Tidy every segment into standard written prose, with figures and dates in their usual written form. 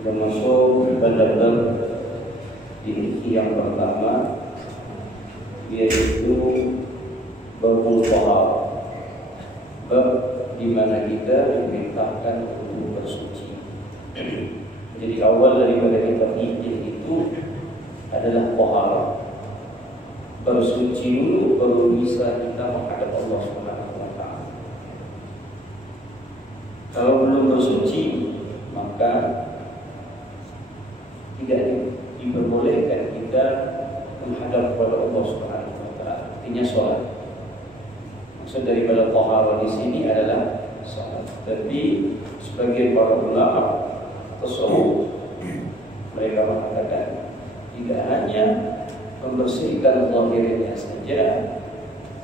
Sudah masuk pada bab yang pertama, yaitu babul tahar, bab di mana kita diperintahkan untuk bersuci. Jadi awal daripada kita hijrah itu adalah tahar, bersuci dulu baru bisa kita menghadap Allah Subhanahu wa taala. Kalau belum bersuci, maka tidak diperbolehkan kita menghadap kepada Allah Subhanahu wa taala. Artinya sholat. Maksud daripada taharah di sini adalah sholat. Tapi sebagian para ulama tasawuf mereka mengatakan tidak hanya membersihkan zahirnya saja,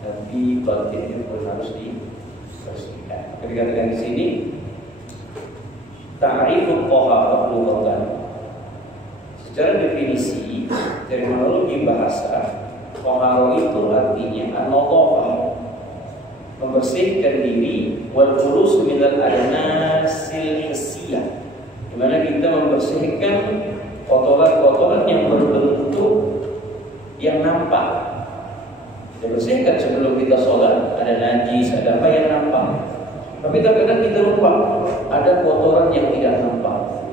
tapi batinnya pun harus dibersihkan. Dikatakan di sini ta'rifut taharah lughatan. Secara definisi terminologi bahasa, taharah itu artinya an-nadhafah, membersihkan diri, wal khulus minal adnasil hissiyah, di mana kita membersihkan kotoran-kotoran yang berbentuk yang nampak. Kita bersihkan sebelum kita sholat, ada najis, ada apa yang nampak. Tapi terkadang kita lupa ada kotoran yang tidak nampak.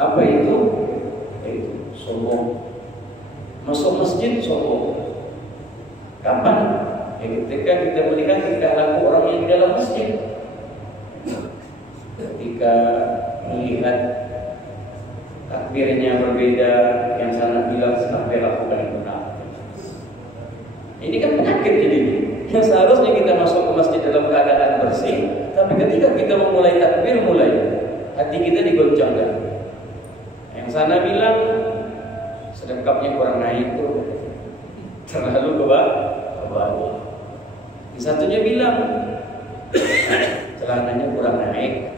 Apa itu? Itu sombong. Masuk masjid sombong. Kapan? Ya ketika kita melihat tingkah laku orang yang di dalam masjid. Ketika melihat takbirnya berbeda, yang sana bilang takbir aku paling benar. Ini kan penyakit ini. Yang seharusnya kita masuk ke masjid dalam keadaan bersih, tapi ketika kita memulai takbir, hati kita digoncangkan. Yang sana bilang sedekapnya kurang naik tuh, terlalu ke bawah. Yang satunya bilang celananya kurang naik.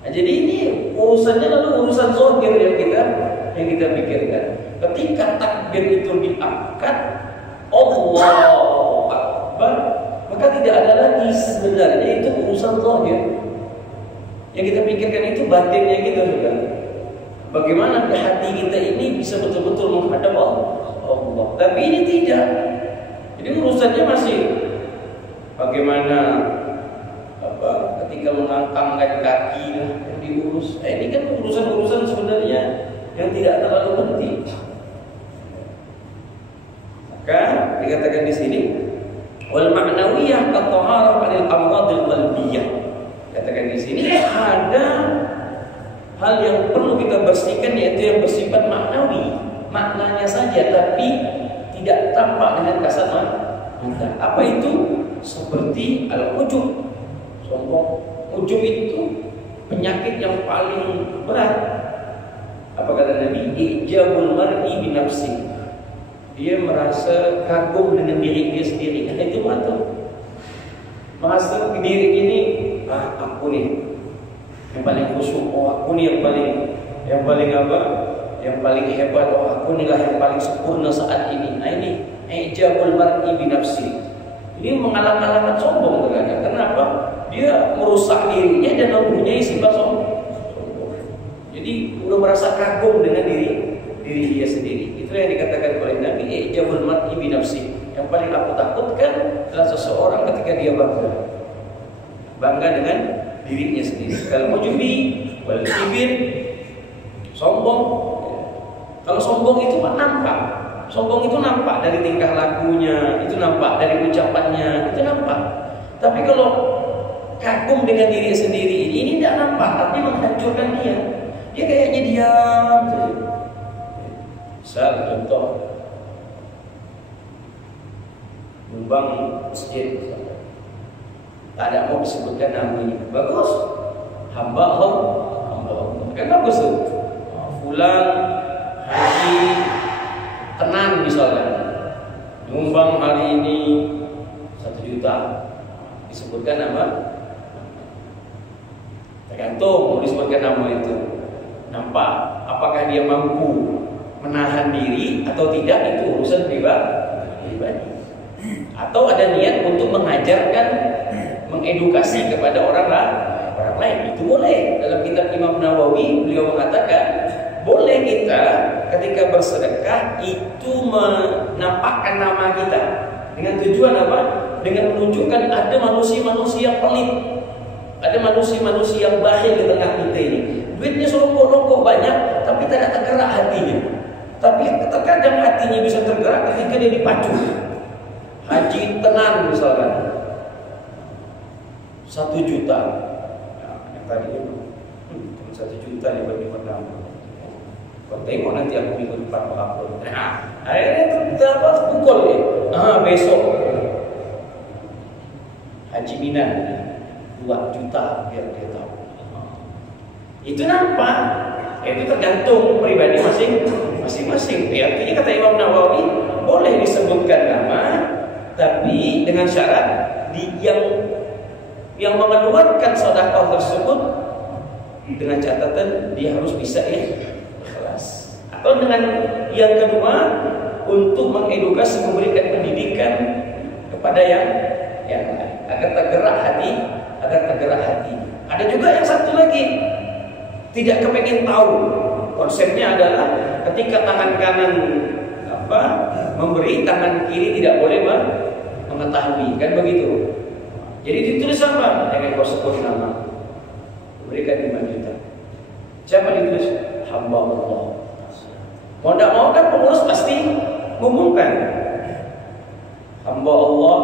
Nah, jadi ini urusannya lalu urusan zahir yang kita pikirkan. Ketika takbir itu diangkat, Allahu Akbar, maka tidak ada lagi sebenarnya itu urusan zahir. Yang kita pikirkan itu batinnya kita juga. Bagaimana hati kita ini bisa betul-betul menghadap Allah. Tapi ini tidak. Jadi urusannya masih bagaimana ketika mengangkatkan kaki yang diurus. Ini kan urusan-urusan sebenarnya yang tidak terlalu penting. Maka dikatakan di sini wal ma'nawiyah at-taharah 'anil amradil qalbiyah. Katakan di sini ada hal yang perlu kita bersihkan, yaitu yang bersifat maknawi, maknanya saja tapi tidak tampak dengan kasat mata. Apa itu? Seperti al-ujub, sombong. Ujub itu penyakit yang paling berat. Apa kata Nabi? Ijabul mar'i bi nafsi. Dia merasa kagum dengan diri dia sendiri. Nah, itu mata. Merasa diri ini, aku nih yang paling khusyuk, aku nih yang paling Yang paling apa? Yang paling hebat, oh aku inilah yang paling sempurna saat ini. Nah ini ijabul mar'i bi nafsi. Ini mengalang-alangkan sombong terkadang. Kenapa? Dia merusak dirinya dan mempunyai sifat sombong. Jadi udah merasa kagum dengan diri dia sendiri. Itu yang dikatakan oleh Nabi, ijabul mar'i bi nafsi. Yang paling aku takutkan adalah seseorang ketika dia bangga dengan dirinya sendiri. Kalau ujubi wal kibir, sombong. Kalau sombong itu nampak. Sombong itu nampak dari tingkah lakunya, itu nampak dari ucapannya, itu nampak. Tapi kalau kagum dengan diri sendiri ini tidak nampak, tapi menghancurkan dia. Dia kayaknya diam. Misal contoh nyumbang masjid, tak ada mau disebutkan namanya, bagus. Hamba Allah, kan bagus tuh. Fulan haji tenan misalnya, nyumbang hari ini 1 juta, disebutkan nama, tergantung mau disebutkan nama itu. Nampak apakah dia mampu menahan diri atau tidak, itu urusan pribadi. Atau ada niat untuk mengajarkan, mengedukasi kepada orang lain, itu boleh. Dalam kitab Imam Nawawi beliau mengatakan boleh kita ketika bersedekah itu menampakkan nama kita dengan tujuan apa? Dengan menunjukkan ada manusia-manusia pelit, ada manusia-manusia yang bakhil di tengah kita ini. Duitnya selongkok-longkok banyak, tapi tidak tergerak hatinya. Tapi terkadang hatinya bisa tergerak ketika dia dipacu. Haji tenan misalkan 1 juta. Nah, yang tadi 1 juta nih bagi pertama. Kau tengok nanti aku minggu depan mau upload. Nah, akhirnya kita pukul ya. Besok Haji Minan 2 juta biar dia tahu. Itu nampak. Itu tergantung pribadi masing-masing. Artinya kata Imam Nawawi boleh disebutkan nama, tapi dengan syarat yang mengeluarkan sedekah tersebut dengan catatan dia harus bisa ikhlas. Atau dengan yang kedua, untuk mengedukasi, memberikan pendidikan kepada yang lain agar tergerak hati. Ada juga yang satu lagi, tidak kepengen tahu. Konsepnya adalah ketika tangan kanan memberi, tangan kiri tidak boleh mengetahui, kan begitu. Jadi ditulis apa? Jangan kau sebut nama. Berikan 5 juta. Siapa ditulis? Hamba Allah. Mau tidak mau kan pengurus pasti ngumumkan. Hamba Allah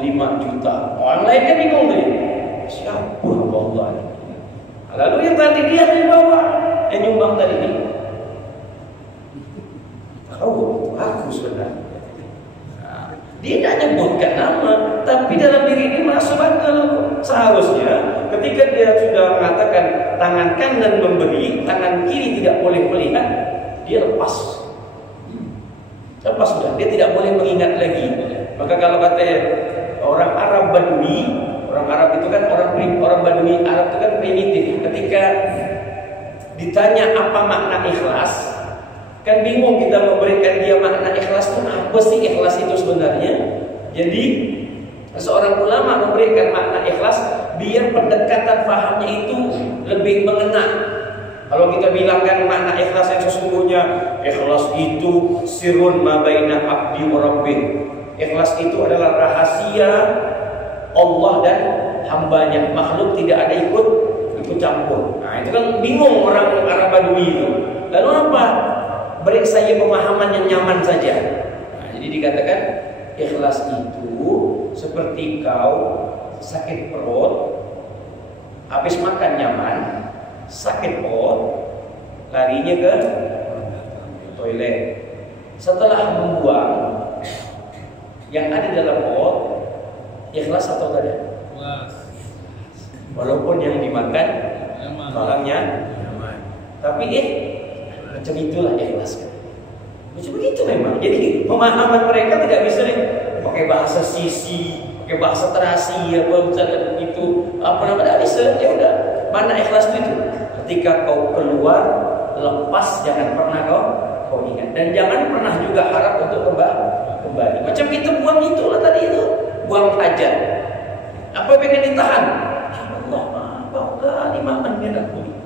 5 juta. Orang lain kan bingung tadi. Siapa hamba Allah? Lalu yang tadi dia di bawah, yang nyumbang tadi ini. Tahu itu aku sebenarnya. Dia tidak menyebutkan nama, tapi dalam diri ini merasa bangga. Seharusnya ketika dia sudah mengatakan tangan kanan memberi, tangan kiri tidak boleh melihat, dia lepas sudah, dia tidak boleh mengingat lagi. Maka kalau kata orang Arab Badui, orang Arab itu kan orang Badui Arab itu kan primitif. Ketika ditanya apa makna ikhlas, kan bingung kita memberikan dia makna ikhlas itu apa sih ikhlas itu sebenarnya. Jadi seorang ulama memberikan makna ikhlas biar pendekatan fahamnya itu lebih mengena. Kalau kita bilangkan makna ikhlas yang sesungguhnya, ikhlas itu sirrun ma baina abdi wa rabbih. Ikhlas itu adalah rahasia Allah dan hambanya. Makhluk tidak ada ikut campur. Nah, itu kan bingung orang Arab Badui itu. Lalu apa? Beri saya pemahaman yang nyaman saja. Nah, jadi dikatakan ikhlas itu seperti kau sakit perut, habis makan nyaman, sakit perut, larinya ke toilet. Setelah membuang yang ada dalam perut, ikhlas atau tidak? Walaupun yang dimakan barangnya tapi macam itulah ikhlas kan. Macam begitu memang. Jadi pemahaman mereka tidak bisa pakai bahasa sisi, pakai bahasa terasi, apa misalnya begitu, apa namanya, tidak bisa. Ya udah, mana ikhlas itu? Ketika kau keluar keluar, lepas, jangan pernah kau ingat. Dan jangan pernah juga harap untuk kembali. Macam kita buang itulah tadi itu, buang hajat. Apa pengen ditahan? Ya Allah, apa kali makannya aku nih?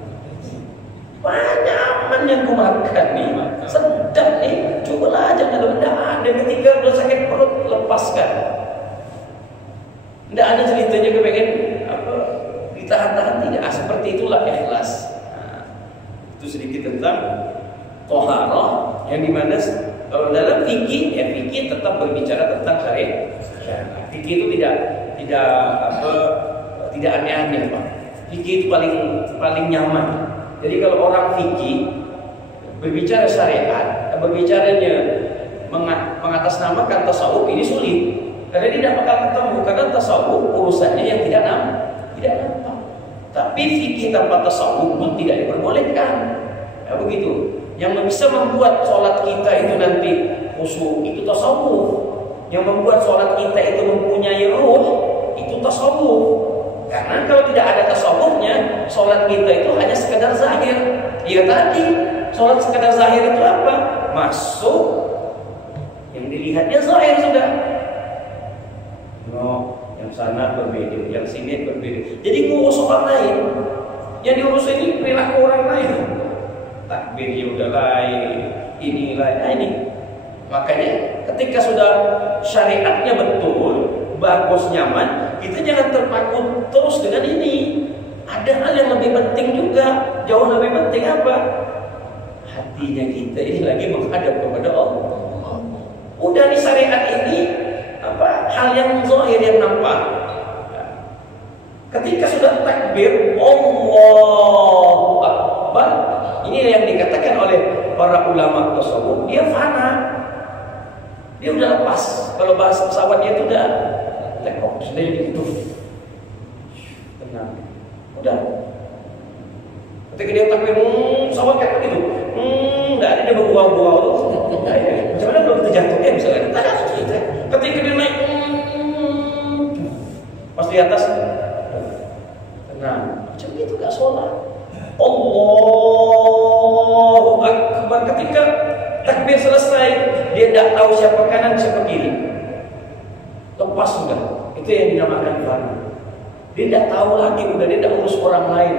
Banyak aman yang ku makan nih, sedap nih. Cobalah aja kalau tidak ada ketika udah sakit perut, lepaskan. Tidak ada ceritanya kepengen apa ditahan-tahan, tidak. Seperti itulah ikhlas. Itu sedikit tentang toharoh, yang dimana kalau dalam fikih, ya fikih tetap berbicara tentang syariat. Fikih itu tidak aneh-aneh, Pak. Fikih itu paling nyaman. Jadi kalau orang fikih berbicara syariat, berbicaranya mengatasnamakan tasawuf, ini sulit. Karena tidak bakal ketemu, karena tasawuf urusannya yang tidak nampak. Tapi fikih tanpa tasawuf pun tidak diperbolehkan. Ya begitu. Yang bisa membuat sholat kita itu nanti khusyuk itu tasawuf. Yang membuat sholat kita itu mempunyai ruh itu tasawuf. Karena kalau tidak ada tasawufnya, sholat kita itu hanya sekedar zahir. Ya tadi, sholat sekedar zahir itu apa? Masuk, yang dilihatnya zahir sudah. No, yang sana berbeda, yang sini berbeda. Jadi ngurus orang lain. Yang diurus ini perilaku orang lain. Takbirnya udah lain, ini lain. Nah ini. Makanya ketika sudah syariatnya betul, bagus, nyaman, kita jangan terpaku terus dengan ini. Ada hal yang lebih penting juga. Jauh lebih penting apa? Hatinya kita ini lagi menghadap kepada Allah. Udah di syariat ini apa? Hal yang zahir yang nampak. Ketika sudah takbir, Allahu Akbar. Ini yang dikatakan oleh para ulama tasawuf, dia fana. Dia udah lepas. Kalau bahasa pesawat dia itu udah take off, sudah gitu. Tenang. Udah. Ketika dia takbir, pesawat kayak begitu. Enggak ada dia berbual-bual. Macam mana kalau kita jatuh dia misalnya? Kita jatuh kita. Ketika dia naik, pas di atas, tenang. Macam itu gak sholat. Allahu Akbar. Ketika takbir selesai, dia tidak tahu siapa kanan siapa kiri. Lepas sudah. Itu yang dinamakan fana. Dia tidak tahu lagi, udah dia tidak urus orang lain.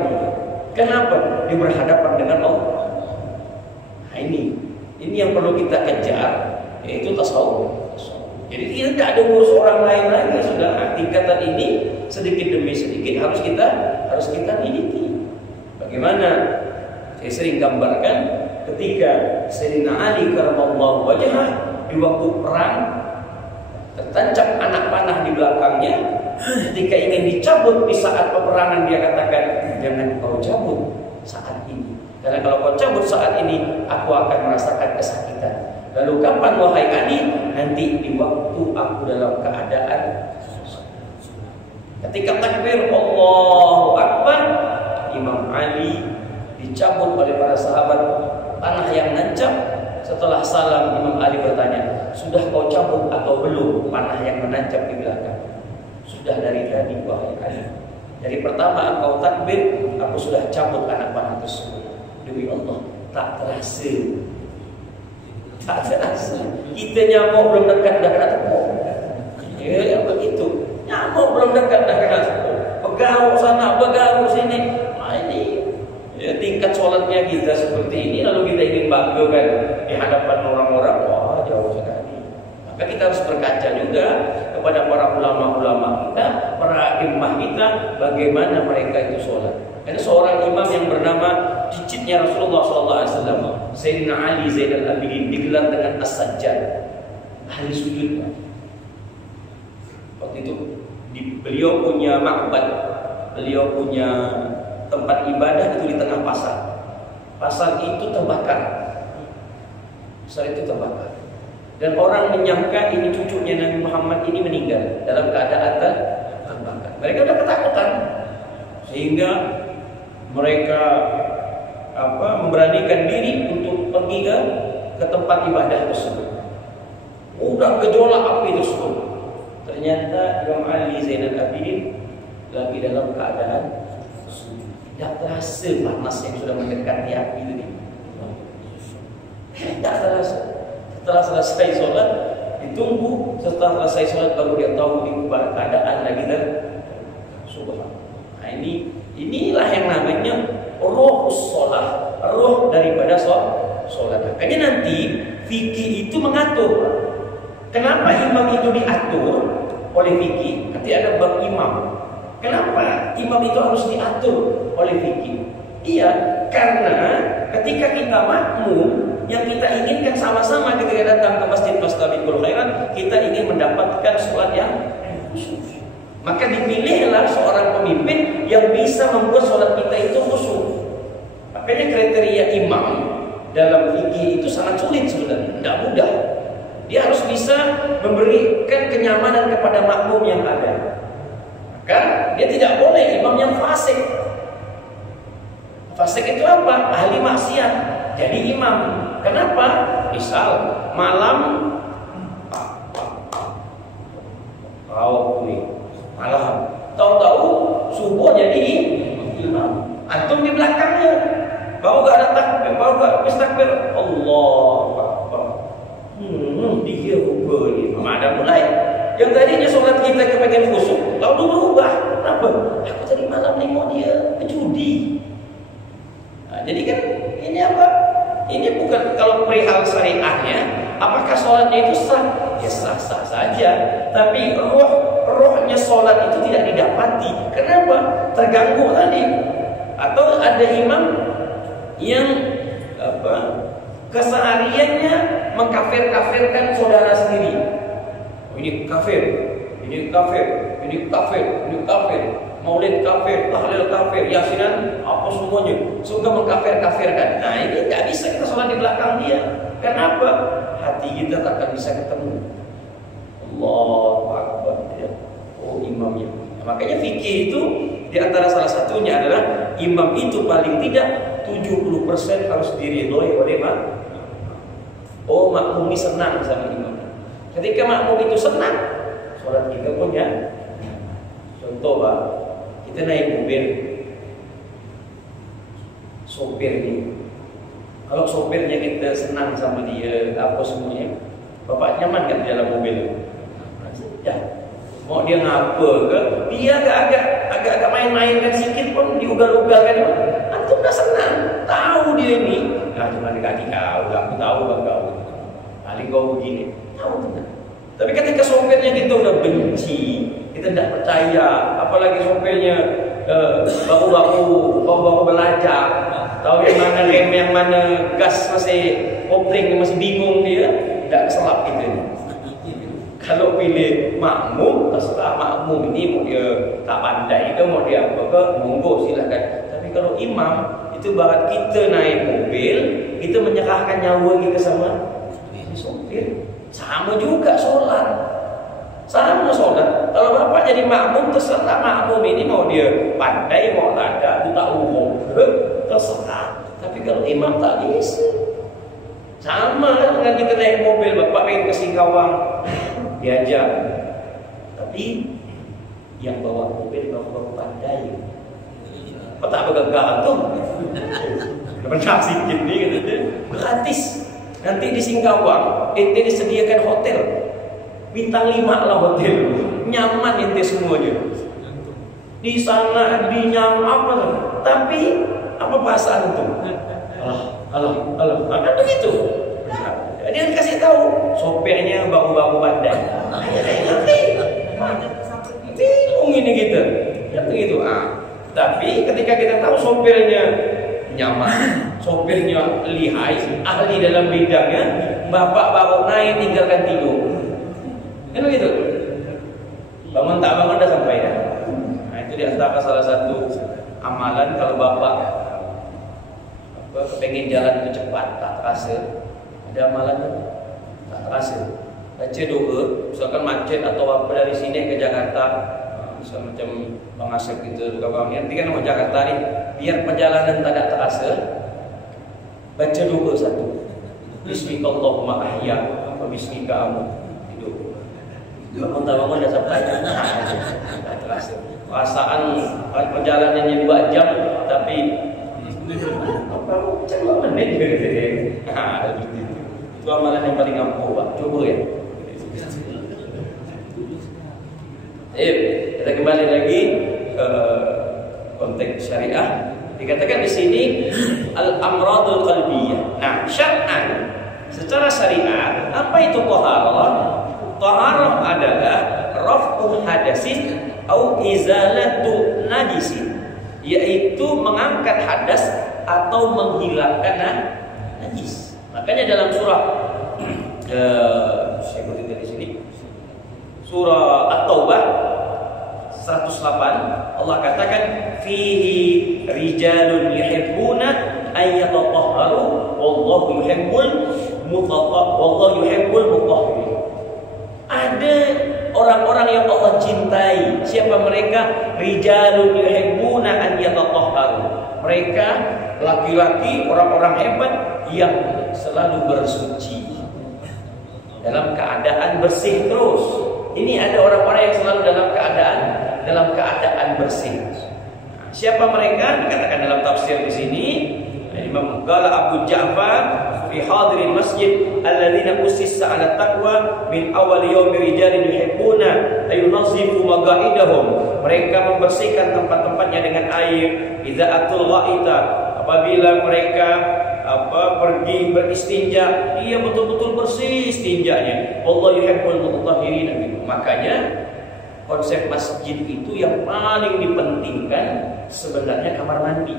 Kenapa? Dia berhadapan dengan Allah. Nah ini yang perlu kita kejar, yaitu tasawuf. Jadi kita tidak ada urus orang lain lagi. Sudah tingkatan ini sedikit demi sedikit harus kita miliki. Bagaimana? Saya sering gambarkan ketika Sayyidina Ali karramallahu wajhah di waktu perang tertancap anak panah di belakangnya. Ketika ingin dicabut di saat peperangan, dia katakan, jangan kau cabut saat ini, karena kalau kau cabut saat ini aku akan merasakan kesakitan. Lalu kapan wahai Ali? Nanti di waktu aku dalam keadaan. Ketika takbir Allahu Akbar, Imam Ali dicabut oleh para sahabat tanah yang nancap. Setelah salam, Imam Ali bertanya, sudah kau cabut atau belum panah yang menancap di belakang? Sudah dari tadi wahai Ali. Dari pertama engkau takbir, aku sudah cabut anak panah tersebut. Demi Allah, tak terasa. Tak terasa. Kita nyamuk belum dekat dah kena tepuk. Ya begitu. Nyamuk belum dekat dah kena tepuk. Pegaruk sana, pegaruk sini. Ini ya, tingkat sholatnya kita seperti ini, lalu kita ingin banggakan di hadapan orang-orang, wah jauh sekali. Maka kita harus berkaca juga kepada para ulama-ulama kita, para imam kita, bagaimana mereka itu sholat. Ada seorang imam yang bernama cicitnya Rasulullah SAW, Sayyidina Ali Zainal Abidin, digelar dengan As-Sajjad, ahli sujud. Waktu itu beliau punya makbad, beliau punya tempat ibadah itu di tengah pasar. Pasar itu terbakar. Pasar itu terbakar. Dan orang menyangka ini cucunya Nabi Muhammad ini meninggal dalam keadaan terbakar. Mereka sudah ketakutan sehingga mereka memberanikan diri untuk pergi ke tempat ibadah tersebut. Udah gejolak api tersebut. Ternyata Imam Ali Zainal Abidin lagi dalam keadaan Tidak terasa panas yang sudah mendekati hati tadi. Tidak terasa. Setelah selesai sholat, ditunggu. Setelah selesai sholat baru dia tahu di keadaan lagi dan subhanallah. Nah, inilah yang namanya roh sholat, roh daripada sholat. Makanya nanti fikih itu mengatur. Kenapa imam itu diatur oleh fikih? Nanti ada bab imam. Kenapa imam itu harus diatur oleh fikih? Iya, karena ketika kita makmum, yang kita inginkan sama-sama ketika datang ke masjid Fastabiqul Khairat, kita ingin mendapatkan sholat yang khusyuk. Maka dipilihlah seorang pemimpin yang bisa membuat sholat kita itu khusyuk. Makanya kriteria imam dalam fikih itu sangat sulit sebenarnya, tidak mudah. Dia harus bisa memberikan kenyamanan kepada makmum yang ada. Maka dia tidak boleh imam yang fasik. Fasik itu apa? Ahli maksiat. Jadi imam. Kenapa? Misal malam malam tahu-tahu subuh jadi imam. Antum di belakangnya. Baru gak ada takbir, baru gak habis takbir. Allah Akbar. Dia ubah ni. Ada mulai. Yang tadinya sholat kita kepengen khusyuk, lalu berubah. Kenapa? Aku tadi malam nengok dia berjudi. Nah, jadi kan ini apa? Ini bukan kalau perihal syariahnya, apakah sholatnya itu sah? Ya sah-sah saja. Tapi rohnya sholat itu tidak didapati. Kenapa? Terganggu tadi. Atau ada imam yang kesehariannya mengkafir-kafirkan saudara sendiri. Ini kafir, ini kafir, ini kafir, ini kafir. Maulid kafir, tahlil kafir, yasinan apa semuanya. Suka mengkafir-kafirkan. Nah, ini tidak bisa kita sholat di belakang dia. Kenapa? Hati kita tak akan bisa ketemu. Allahu Akbar. Ya. Oh, imamnya. Nah, makanya fikih itu di antara salah satunya adalah imam itu paling tidak 70% harus diridhoi oleh makmum. Oh, makmum ini senang sama imam. Ketika makmum itu senang, sholat kita punya. Contoh, Pak, kita naik mobil, sopirnya. Kalau sopirnya kita senang sama dia, apa semuanya, Bapak nyaman kan di dalam mobil? Ya. Mau dia ngapa ke? Dia agak main-main kan sedikit pun diugal-ugal kan? Antum dah senang, tahu dia ini. Nah, cuma kaki kau, aku tahu bang kau. Paling kau begini, tahu tenang. Tapi ketika sopirnya kita udah benci, kita tidak percaya, apalagi sopirnya baru belajar, tahu yang mana rem, yang mana gas, masih kopling, masih bingung dia, tidak keselap gitu. Kalau pilih makmum, terserah makmum ini mau dia tak pandai ke, mau dia apa ke, monggo silakan. Tapi kalau imam, itu barat kita naik mobil, kita menyerahkan nyawa kita sama sopir. Sama juga sholat. Sama sholat. Kalau bapak jadi makmum, terserah makmum ini mau dia pandai, mau tak ada, buta umum, terserah. Tapi kalau imam tak bisa. Sama dengan kita naik mobil, bapak pengen ke Singkawang, diajak. Tapi yang bawa mobil bapak pandai. Apa tak bergagal tuh? Pernah sikit nih gitu. Gratis. Nanti di Singkawang, ente disediakan hotel bintang 5 lah hotel, nyaman ente semuanya. Di sana dinyaman apa? Tapi apa perasaan itu? Allah, kan begitu. Dia kasih tahu, sopirnya baru pandai. Bingung ini kita, kan begitu. Tapi ketika kita tahu sopirnya nyaman, sopirnya lihai, ahli dalam bidangnya, bapak baru naik tinggalkan tidur. Kan begitu? Bangun tak bangun dah sampai ya. Nah, itu di antara salah satu amalan kalau bapak pengen jalan itu cepat, tak terasa. Ada amalan tak terasa. Baca doa, misalkan macet atau apa dari sini ke Jakarta, misal macam Bang Asep gitu, nanti kan mau Jakarta nih, biar perjalanan tak terasa, baca doa satu. Bismillahirrahmanirrahim ahya wa bismika amut. Hidup. Bangun dah sampai. Tak terasa. Perasaan perjalanannya 2 jam, tapi tapi baru cek 2 menit gitu. Nah, itu amalan yang paling ampuh, Pak. Coba ya. Kita kembali lagi ke konteks syariah. Dikatakan di sini al-amradul qalbiyah. Nah, syar'an secara syariat apa itu taharah? Taharah adalah raf'u hadasin au izalatu najisin, yaitu mengangkat hadas atau menghilangkan najis. Makanya dalam surah saya kutip di sini, surah At-Taubah 108, Allah katakan fihi rijalun yuhibbuna ayyatatahharu wallahu yuhibbul mutahhirin. Ada orang-orang yang Allah cintai. Siapa mereka? Rijalun yuhibbuna an yatatahharu. Mereka laki-laki, orang-orang hebat yang selalu bersuci dalam keadaan bersih terus. Ini ada orang-orang yang selalu dalam keadaan bersih. Siapa mereka? Dikatakan dalam tafsir di sini, Imam Qala Abu Ja'far fi hadirin masjid alladzina usissa 'ala taqwa min awal yaumi rijalun yuhibbuna ayunazzifu maqa'idahum. Mereka membersihkan tempat-tempatnya dengan air. Idza atul ghaita, apabila mereka pergi beristinja, dia betul-betul bersih istinjanya. Wallahu yuhibbul mutahhirin. Makanya konsep masjid itu yang paling dipentingkan sebenarnya kamar mandi.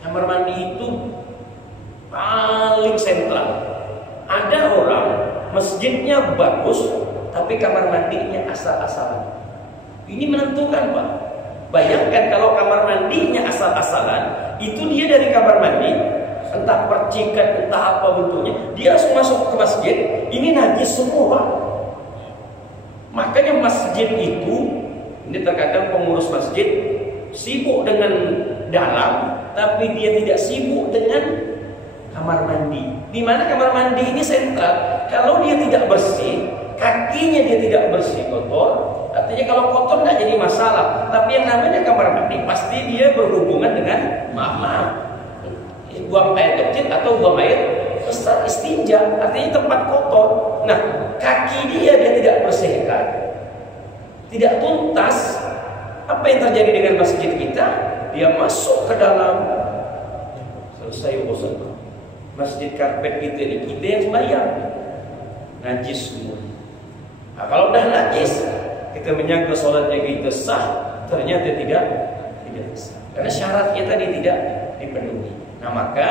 Kamar mandi itu paling sentral. Ada orang masjidnya bagus tapi kamar mandinya asal-asalan. Ini menentukan, Pak. Bayangkan kalau kamar mandinya asal-asalan, itu dia dari kamar mandi, entah percikan, entah apa bentuknya, dia langsung masuk ke masjid, ini najis semua, Pak. Makanya masjid itu, ini terkadang pengurus masjid sibuk dengan dalam, tapi dia tidak sibuk dengan kamar mandi. Di mana kamar mandi ini sentral. Kalau dia tidak bersih, kakinya dia tidak bersih, kotor, artinya kalau kotor tidak jadi masalah. Tapi yang namanya kamar mandi pasti dia berhubungan dengan buang air kecil atau buang air besar, istinja, artinya tempat kotor. Nah, kaki dia tidak bersihkan, tidak tuntas. Apa yang terjadi dengan masjid kita? Dia masuk ke dalam, selesai urusan. Masjid karpet kita ini kita yang sembahyang, najis semua. Nah, kalau dah najis, kita menyangka sholatnya kita sah, ternyata tidak sah. Karena syaratnya tadi tidak dipenuhi. Nah, maka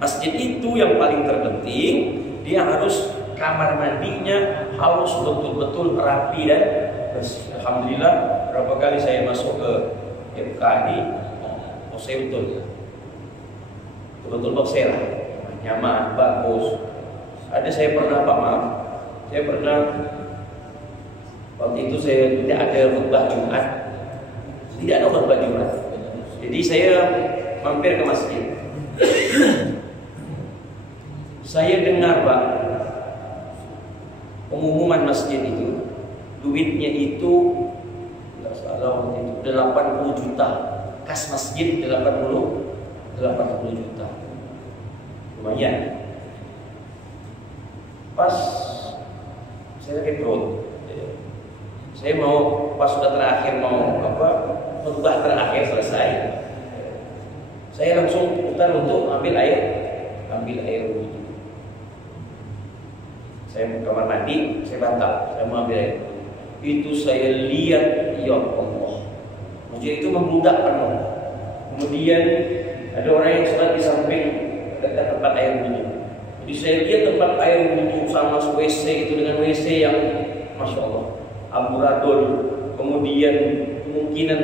masjid itu yang paling terpenting, dia harus kamar mandinya harus betul-betul rapi dan bersih. Alhamdulillah, berapa kali saya masuk ke MKD, saya betul boxer, nyaman, bagus. Ada saya pernah, Pak, maaf, saya pernah waktu itu saya tidak ada khutbah Jumat, jadi saya mampir ke masjid. Saya dengar, Pak, pengumuman masjid itu, duitnya itu nggak salah waktu itu 80 juta, kas masjid 80 juta, lumayan. Pas saya sakit perut, saya mau pas sudah terakhir khutbah terakhir selesai, saya langsung putar untuk ambil air wudhu. Saya mau kamar mandi, saya batal, saya mau ambil air. Itu saya lihat, ya Allah, masjid itu membludak penuh. Kemudian ada orang yang sholat di samping dekat tempat air wudhu. Jadi saya lihat tempat air wudhu sama WC itu dengan WC yang Masya Allah, amburadul. Kemudian kemungkinan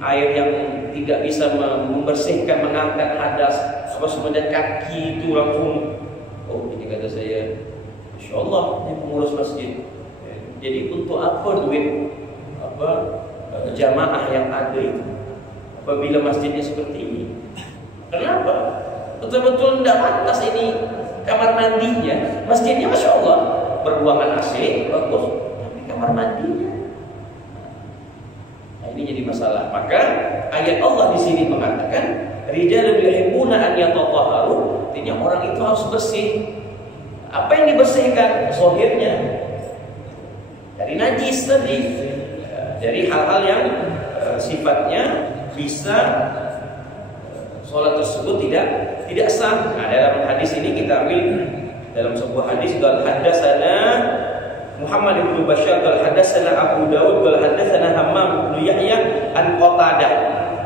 air yang tidak bisa membersihkan, mengangkat hadas, kemudian kaki itu langsung, oh ini kata saya, Masya Allah, ini pengurus masjid. Jadi untuk apa duit jamaah yang ada itu apabila masjidnya seperti ini? Kenapa? Betul-betul tidak pantas ini kamar mandinya. Masjidnya Masya Allah berruangan AC bagus, tapi kamar mandinya, nah, ini jadi masalah. Maka ayat Allah di sini mengatakan rijalun yuhibbuna an yatatahharu, artinya orang itu harus bersih. Apa yang dibersihkan? Zahirnya dari najis tadi, dari hal-hal yang sifatnya bisa sholat tersebut tidak sah. Nah, dalam hadis ini kita ambil dalam sebuah hadis, qala hadatsana Muhammad bin Bashar, qala hadatsana Abu Dawud, qala hadatsana Hammam bin Yahya an Qatadah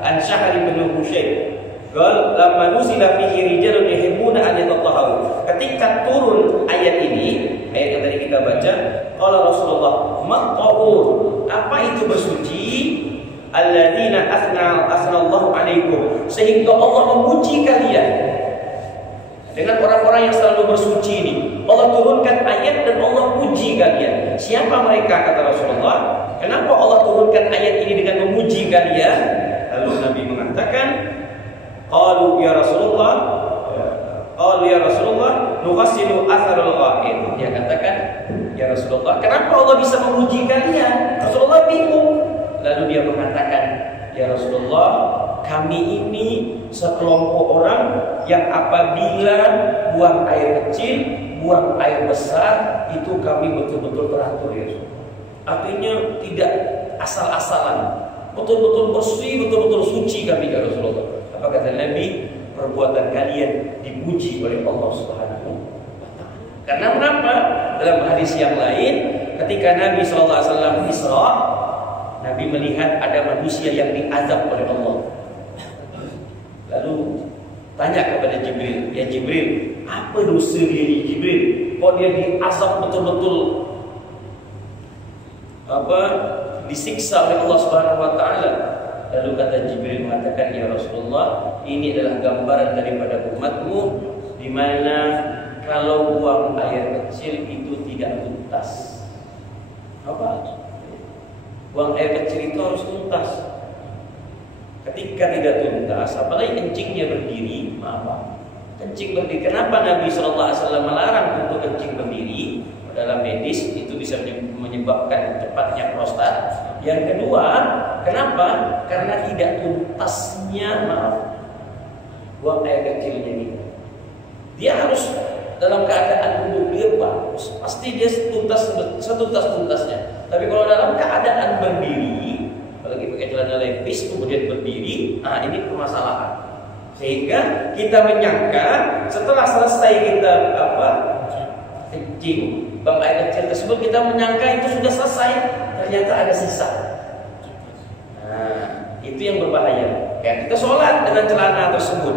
an Syahr bin Hushayb qala lamma nuzila fihi rijalun yuhibbuna an yatatahharu. Ketika turun ayat ini, ayat yang tadi kita baca, qala Rasulullah maqtur, apa itu bersuci? Alladzina asnallahu alaikum, sehingga Allah memuji kalian. Dengan orang-orang yang selalu bersuci ini, Allah turunkan ayat dan Allah puji kalian. Siapa mereka, kata Rasulullah? Kenapa Allah turunkan ayat ini dengan memuji kalian? Lalu Nabi mengatakan, qalu ya Rasulullah nughassilu atharul ghaib. Dia katakan, ya Rasulullah, kenapa Allah bisa memuji kalian? Rasulullah bingung. Lalu dia mengatakan, ya Rasulullah, kami ini sekelompok orang yang apabila buang air kecil, buang air besar, itu kami betul-betul teratur, ya Rasulullah. Artinya tidak asal-asalan, betul-betul bersih, betul-betul suci kami, ya Rasulullah. Apa kata Nabi? Perbuatan kalian dipuji oleh Allah Subhanahu wa Ta'ala. Karena kenapa? Dalam hadis yang lain, ketika Nabi SAW Isra, Nabi melihat ada manusia yang diazab oleh Allah. Lalu tanya kepada Jibril, ya Jibril, apa dosa dia ni Jibril? Kok dia diazab betul-betul disiksa oleh Allah Subhanahu wa Ta'ala? Lalu kata Jibril mengatakan, ya Rasulullah, ini adalah gambaran daripada umatmu, di mana kalau buang air kecil itu tidak tuntas. Apa? Buang air kecil itu harus tuntas. Ketika tidak tuntas, apalagi kencingnya berdiri, kencing berdiri. Kenapa Nabi SAW melarang untuk kencing berdiri? Dalam medis itu bisa menyebabkan cepatnya prostat. Yang kedua, kenapa? Karena tidak tuntasnya buang air kecilnya ini. Dia harus dalam keadaan duduk dia bagus, pasti dia setuntas-tuntasnya. Tapi kalau dalam keadaan berdiri, apalagi pakai celana levis kemudian berdiri, ini permasalahan. Sehingga kita menyangka setelah selesai kita kencing, buang air kecil tersebut, kita menyangka itu sudah selesai, ternyata ada sisa. Nah, itu yang berbahaya. Ya, kita sholat dengan celana tersebut,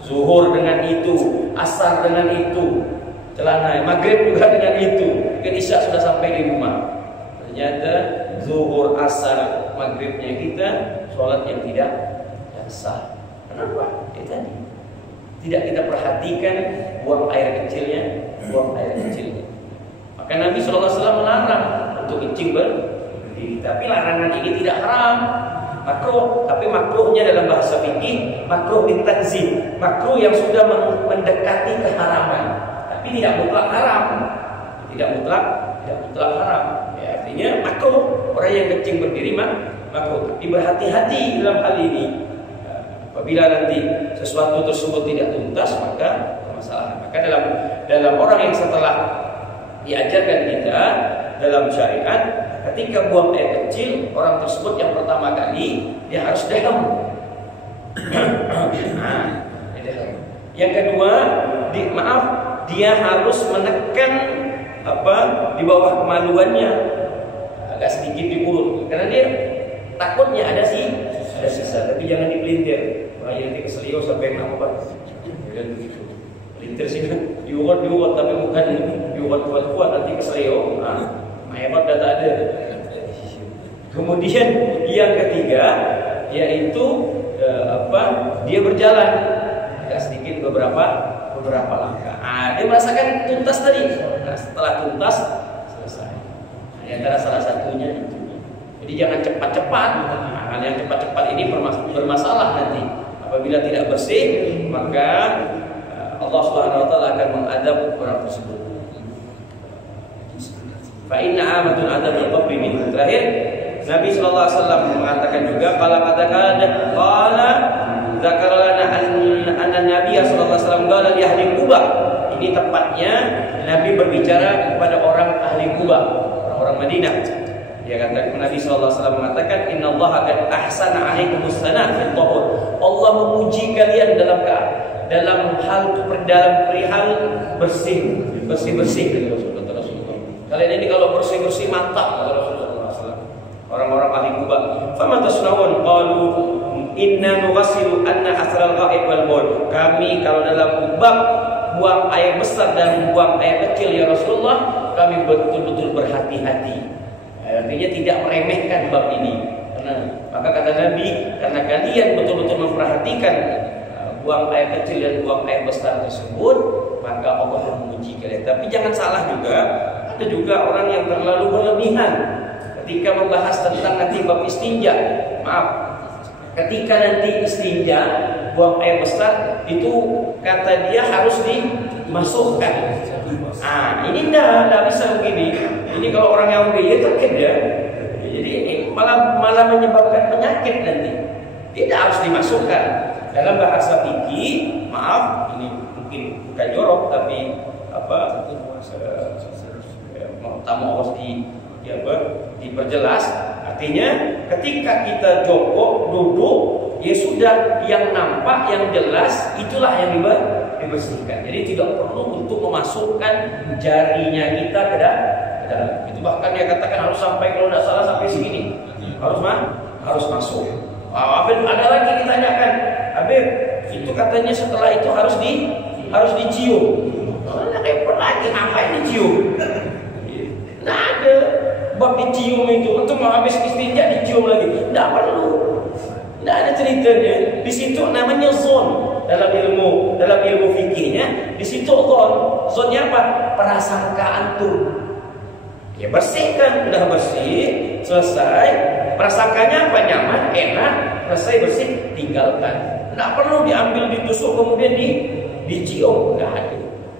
zuhur dengan itu, asar dengan itu, celana, maghrib juga dengan itu, isya sudah sampai di rumah. Ternyata zuhur, asar, maghribnya kita sholat yang tidak sah. Kenapa? Tadi tidak kita perhatikan buang air kecilnya, Maka Nabi SAW melarang untuk kencing berdiri. Tapi larangan ini tidak haram, makruh. Tapi makruhnya dalam bahasa fikih makruh litanzih, makruh yang sudah mendekati keharaman, tapi tidak mutlak haram. Tidak mutlak haram. Ya, artinya makruh. Orang yang kencing berdiri makruh. Tapi berhati-hati dalam hal ini. Apabila nanti sesuatu tersebut tidak tuntas, maka masalah. Maka dalam orang yang setelah diajarkan kita dalam syariat, ketika buang air kecil, orang tersebut yang pertama kali dia harus dahem. Yang kedua, dia harus menekan di bawah kemaluannya, agak sedikit di mulut, karena dia takutnya ada sisa, tapi jangan dipelintir. Bahaya nanti keselio sampai apa? Dan begitu. Pelintir sih kan diurat, tapi bukan diurat kuat nanti keselio. Hebat data ada. Kemudian yang ketiga yaitu dia berjalan agak sedikit beberapa langkah. Dia merasakan tuntas tadi. Nah, setelah tuntas selesai. Di antara salah satunya itu. Jadi jangan cepat-cepat. Hal yang cepat-cepat ini bermasalah nanti. Apabila tidak bersih, maka Allah Subhanahu wa Ta'ala akan mengadab orang tersebut. Fa inna amatul adab al-qabri min. Terakhir, Nabi sallallahu alaihi wasallam mengatakan juga qala zakarana anna Nabi sallallahu alaihi wasallam qala li ahli Quba. Ini tepatnya Nabi berbicara kepada orang ahli Quba, orang-orang Madinah. Dia kata Nabi sallallahu alaihi wasallam mengatakan innallaha qad ahsana 'alaikumus sanah fil tahur. Allah memuji kalian dalam perihal bersih dari Rasulullah. Kalian ini kalau bersih mantap kata Rasulullah SAW. Orang-orang ahli Quba. Fama tasnaun qalu inna nughsilu anna asral ghaib wal baul. Kami kalau dalam bab buang air besar dan buang air kecil ya Rasulullah, kami betul-betul berhati-hati. Artinya tidak meremehkan bab ini. Maka kata Nabi, karena kalian betul-betul memperhatikan buang air kecil dan buang air besar tersebut, maka Allah memuji kalian. Tapi jangan salah juga, ada juga orang yang terlalu berlebihan ketika membahas tentang nanti bab istinja. Maaf, ketika nanti istinja buang air besar itu kata dia harus dimasukkan. Ini tidak bisa begini. Ini kalau orang yang begini sakit ya. Jadi malah menyebabkan penyakit nanti. Tidak harus dimasukkan. Dalam bahasa fikih, maaf, ini mungkin bukan jorok tapi tamu harus diperjelas. Artinya ketika kita jongkok, duduk, ya sudah yang nampak, yang jelas itulah yang dibersihkan. Jadi tidak perlu untuk memasukkan jarinya kita ke dalam. Itu bahkan dia katakan harus sampai, kalau tidak salah sampai segini. Harus masuk. Habib ada lagi ditanyakan, Habib itu katanya setelah itu harus dicium. Repot lagi, ngapain dicium? Nggak ada bab dicium itu. Untuk mau habis istinja dicium lagi, nggak perlu. Nggak ada ceritanya. Di situ namanya zon dalam ilmu fikihnya. Di situ zonnya apa? Prasangkaan tuh. Ya bersihkan, udah bersih, selesai. Prasangkanya apa? Nyaman, enak, selesai bersih, tinggalkan. Nggak perlu diambil, ditusuk, kemudian dicium. Nggak ada.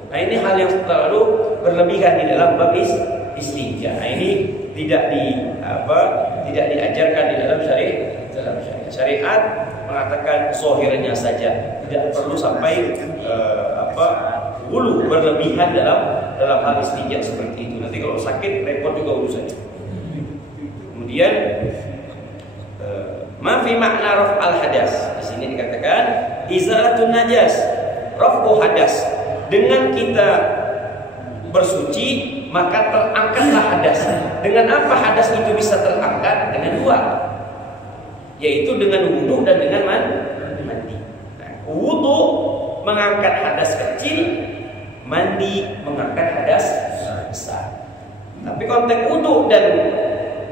Nah ini hal yang terlalu berlebihan di dalam bab istinja. Nah, ini tidak diajarkan di dalam syariat. Syariat mengatakan zahirnya saja, tidak perlu sampai hulu berlebihan dalam hal istinja seperti itu. Nanti kalau sakit repot juga urusannya. Kemudian ma fi makna raf'al hadas. Di sini dikatakan izalatun najas, raf'u hadas. Dengan kita bersuci maka terangkatlah hadas. Dengan apa hadas itu bisa terangkat? Dengan dua, yaitu dengan wudu dan dengan mandi. Nah, wudu mengangkat hadas kecil, mandi mengangkat hadas besar. Tapi konteks wudu dan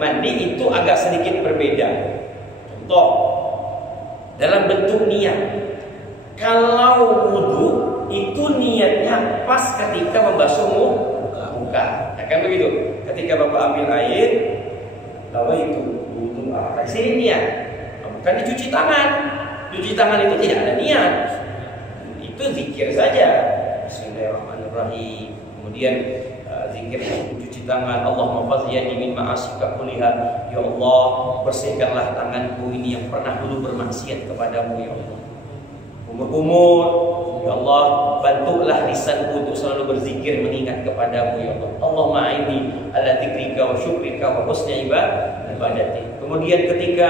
mandi itu agak sedikit berbeda. Contoh dalam bentuk niat. Kalau wudu itu niatnya pas ketika membasuh muka. Nah, kan begitu. Ketika Bapak ambil air, lalu itu wudu apa? Sini niat. Bukan dicuci tangan. Cuci tangan itu tidak ada niat. Itu zikir saja. Bismillahirrahmanirrahim. Kemudian zikir mencuci tangan. Allahumma faziyani min ma'asika kuliha. Ya Allah, bersihkanlah tanganku ini yang pernah dulu bermaksiat kepadamu ya Allah. Umur-umur, ya Allah, bantulah lisanku untuk selalu berzikir mengingat kepadamu ya Allah. Allahumma aini ala dzikrika wa syukrika wa husni ibadati. Kemudian ketika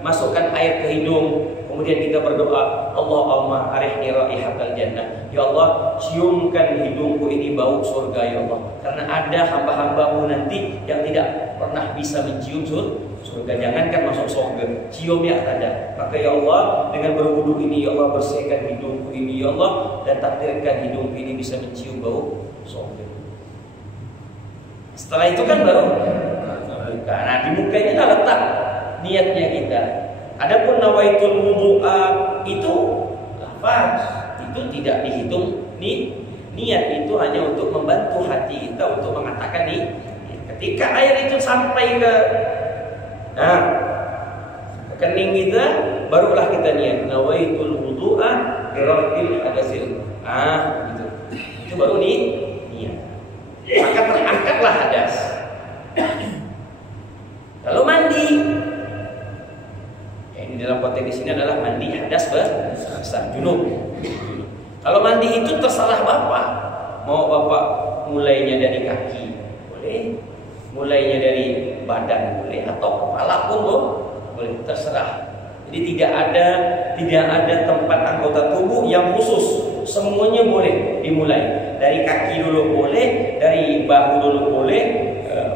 masukkan air ke hidung, kemudian kita berdoa, Allahumma arihni raihatal jannah. Ya Allah, ciumkan hidungku ini bau surga ya Allah. Karena ada hamba-hambamu nanti yang tidak pernah bisa mencium surga. Jangankan masuk surga, ciumnya ada. Maka ya Allah, dengan berwudu ini ya Allah, bersihkan hidungku ini ya Allah, dan takdirkan hidungku ini bisa mencium bau surga. Setelah itu kan baru nah di mukanya dah letak niatnya kita. Adapun nawaitul wudu'a itu lafaz, itu tidak dihitung niat, itu hanya untuk membantu hati kita untuk mengatakan ketika air itu sampai ke kening kita, barulah kita niat nawaitul wudu'a birafil hadasil. Gitu. Itu baru niat. Maka terangkatlah hadas. Kalau mandi konteks di sini adalah mandi hadas besar, junub. Kalau mandi itu terserah bapak, mau bapak mulainya dari kaki boleh, mulainya dari badan boleh, atau kepala pun boleh, terserah. Jadi tidak ada tempat anggota tubuh yang khusus, semuanya boleh dimulai. Dari kaki dulu boleh, dari bahu dulu boleh,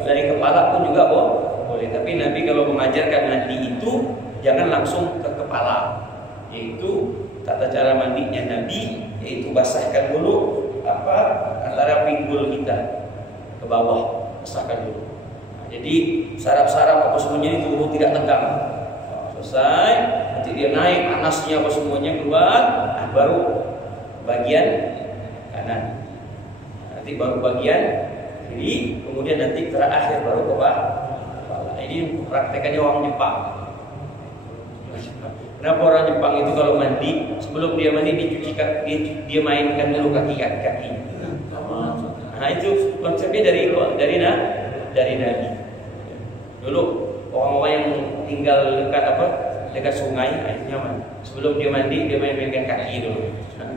dari kepala pun juga boleh. Tapi Nabi kalau mengajarkan mandi itu jangan langsung ke kepala, yaitu tata cara mandinya Nabi yaitu basahkan dulu antara pinggul kita ke bawah, basahkan dulu. Nah, jadi saraf-saraf apa semuanya itu dulu tidak tegang. Selesai, nanti dia naik panasnya apa semuanya keluar, nah, baru bagian kanan, nanti baru bagian kiri, kemudian nanti terakhir baru kepala. Ini praktekannya orang Jepang. Kenapa orang Jepang itu kalau mandi sebelum dia mandi dicuci kaki, dia mainkan dulu kaki. Nah itu konsepnya dari Nabi. Dulu orang-orang yang tinggal dekat sungai, nyaman. Sebelum dia mandi, dia main-mainkan kaki dulu. Nah,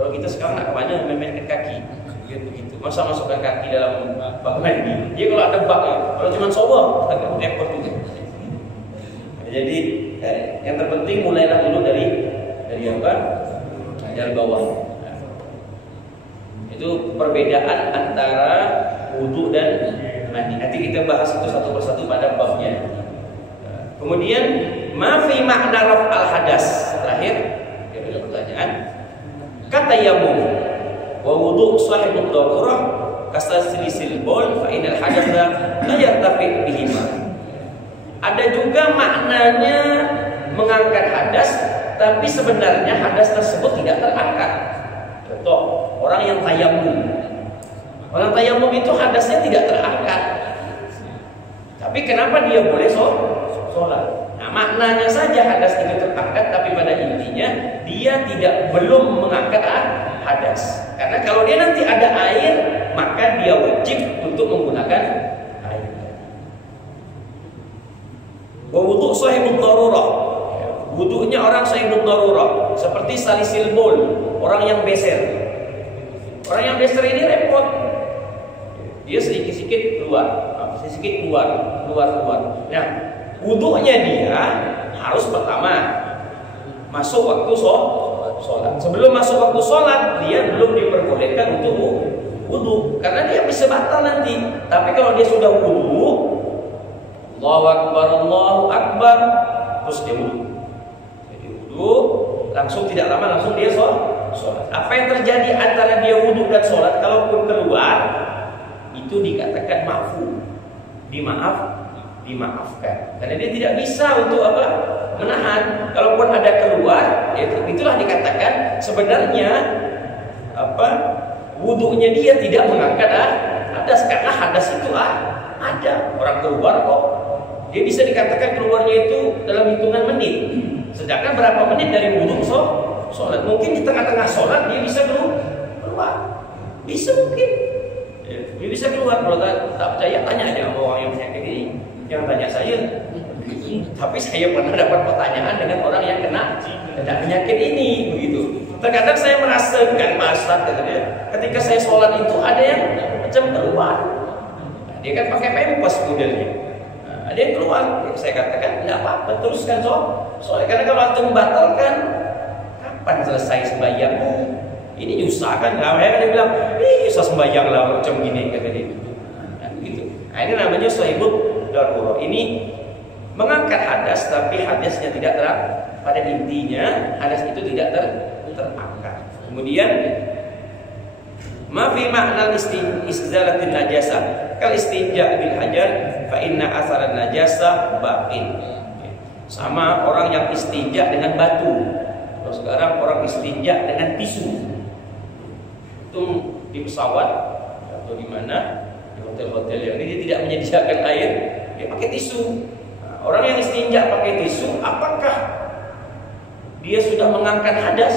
kalau kita sekarang nak kemana main-mainkan kaki? Begitu. Masa masukkan kaki dalam bak mandi? Dia kalau ada bak, kalau cuma sobo, agak repot juga. Jadi yang terpenting mulailah dulu dari apa? Dari bawah. Nah, itu perbedaan antara wudu dan mandi. Nanti kita bahas itu satu persatu pada babnya. Kemudian ma fi makna raf'al hadas. Terakhir, ada pertanyaan. Kata yamum wa wudu sahibud darurah kasaslisil bol fa inal hadatsa la yartafi bihima. Ada juga maknanya mengangkat hadas, tapi sebenarnya hadas tersebut tidak terangkat. Contoh, orang yang tayamum. Orang tayamum itu hadasnya tidak terangkat. Tapi kenapa dia boleh sholat? Nah, maknanya saja hadas itu terangkat, tapi pada intinya dia belum mengangkat hadas. Karena kalau dia nanti ada air, maka dia wajib untuk menggunakan air. Wudu sahibud darurah. Wudunya orang sahibud darurah, seperti salisil bol, orang yang beser. Orang yang beser ini repot. Dia sedikit-sedikit keluar, sedikit keluar. Nah, wudunya dia harus pertama masuk waktu sholat. Sebelum masuk waktu sholat, dia belum diperbolehkan untuk wudu, karena dia bisa batal nanti. Tapi kalau dia sudah wudu, Allahu Akbar, terus dia wudu. Jadi wudu, langsung tidak lama langsung dia sholat. Apa yang terjadi antara dia wudu dan sholat, kalaupun keluar, itu dikatakan ma'fu, dimaafkan. Karena dia tidak bisa untuk menahan. Kalaupun ada keluar, itulah dikatakan sebenarnya wudunya dia tidak mengangkat hadas, karena hadas itu ada. Orang keluar kok, dia bisa dikatakan keluarnya itu dalam hitungan menit. Sedangkan berapa menit dari wudu sholat? Mungkin di tengah-tengah sholat dia bisa keluar. Bisa mungkin. Dia bisa keluar. Kalau tak percaya, tanya aja sama orang yang penyakit ini. Jangan tanya saya. Tapi saya pernah dapat pertanyaan dengan orang yang kena penyakit ini, begitu. Terkadang saya merasakan ketika saya sholat itu ada yang macam keluar. Dia kan pakai pempes modelnya. Ada yang keluar. Saya katakan tidak apa-apa, teruskan sholat. Karena kalau antum membatalkan, kapan selesai sembahyangmu? Ini nyusah kan? Dia bilang, bisa sembahyang lah macam gini, kata dia. Gitu. Nah, ini namanya sahibud darurah. Ini mengangkat hadas, tapi hadasnya tidak terang. Pada intinya hadas itu tidak terangkat. Kemudian ma fi makna istizalatin najasah kal istinja bil hajar fa inna atharan najasah baqin. Sama orang yang istinja dengan batu. Kalau sekarang orang istinja dengan tisu. Itu di pesawat atau di mana, di hotel-hotel yang ini tidak menyediakan air, dia pakai tisu. Nah, orang yang istinja pakai tisu, apakah dia sudah mengangkat hadas?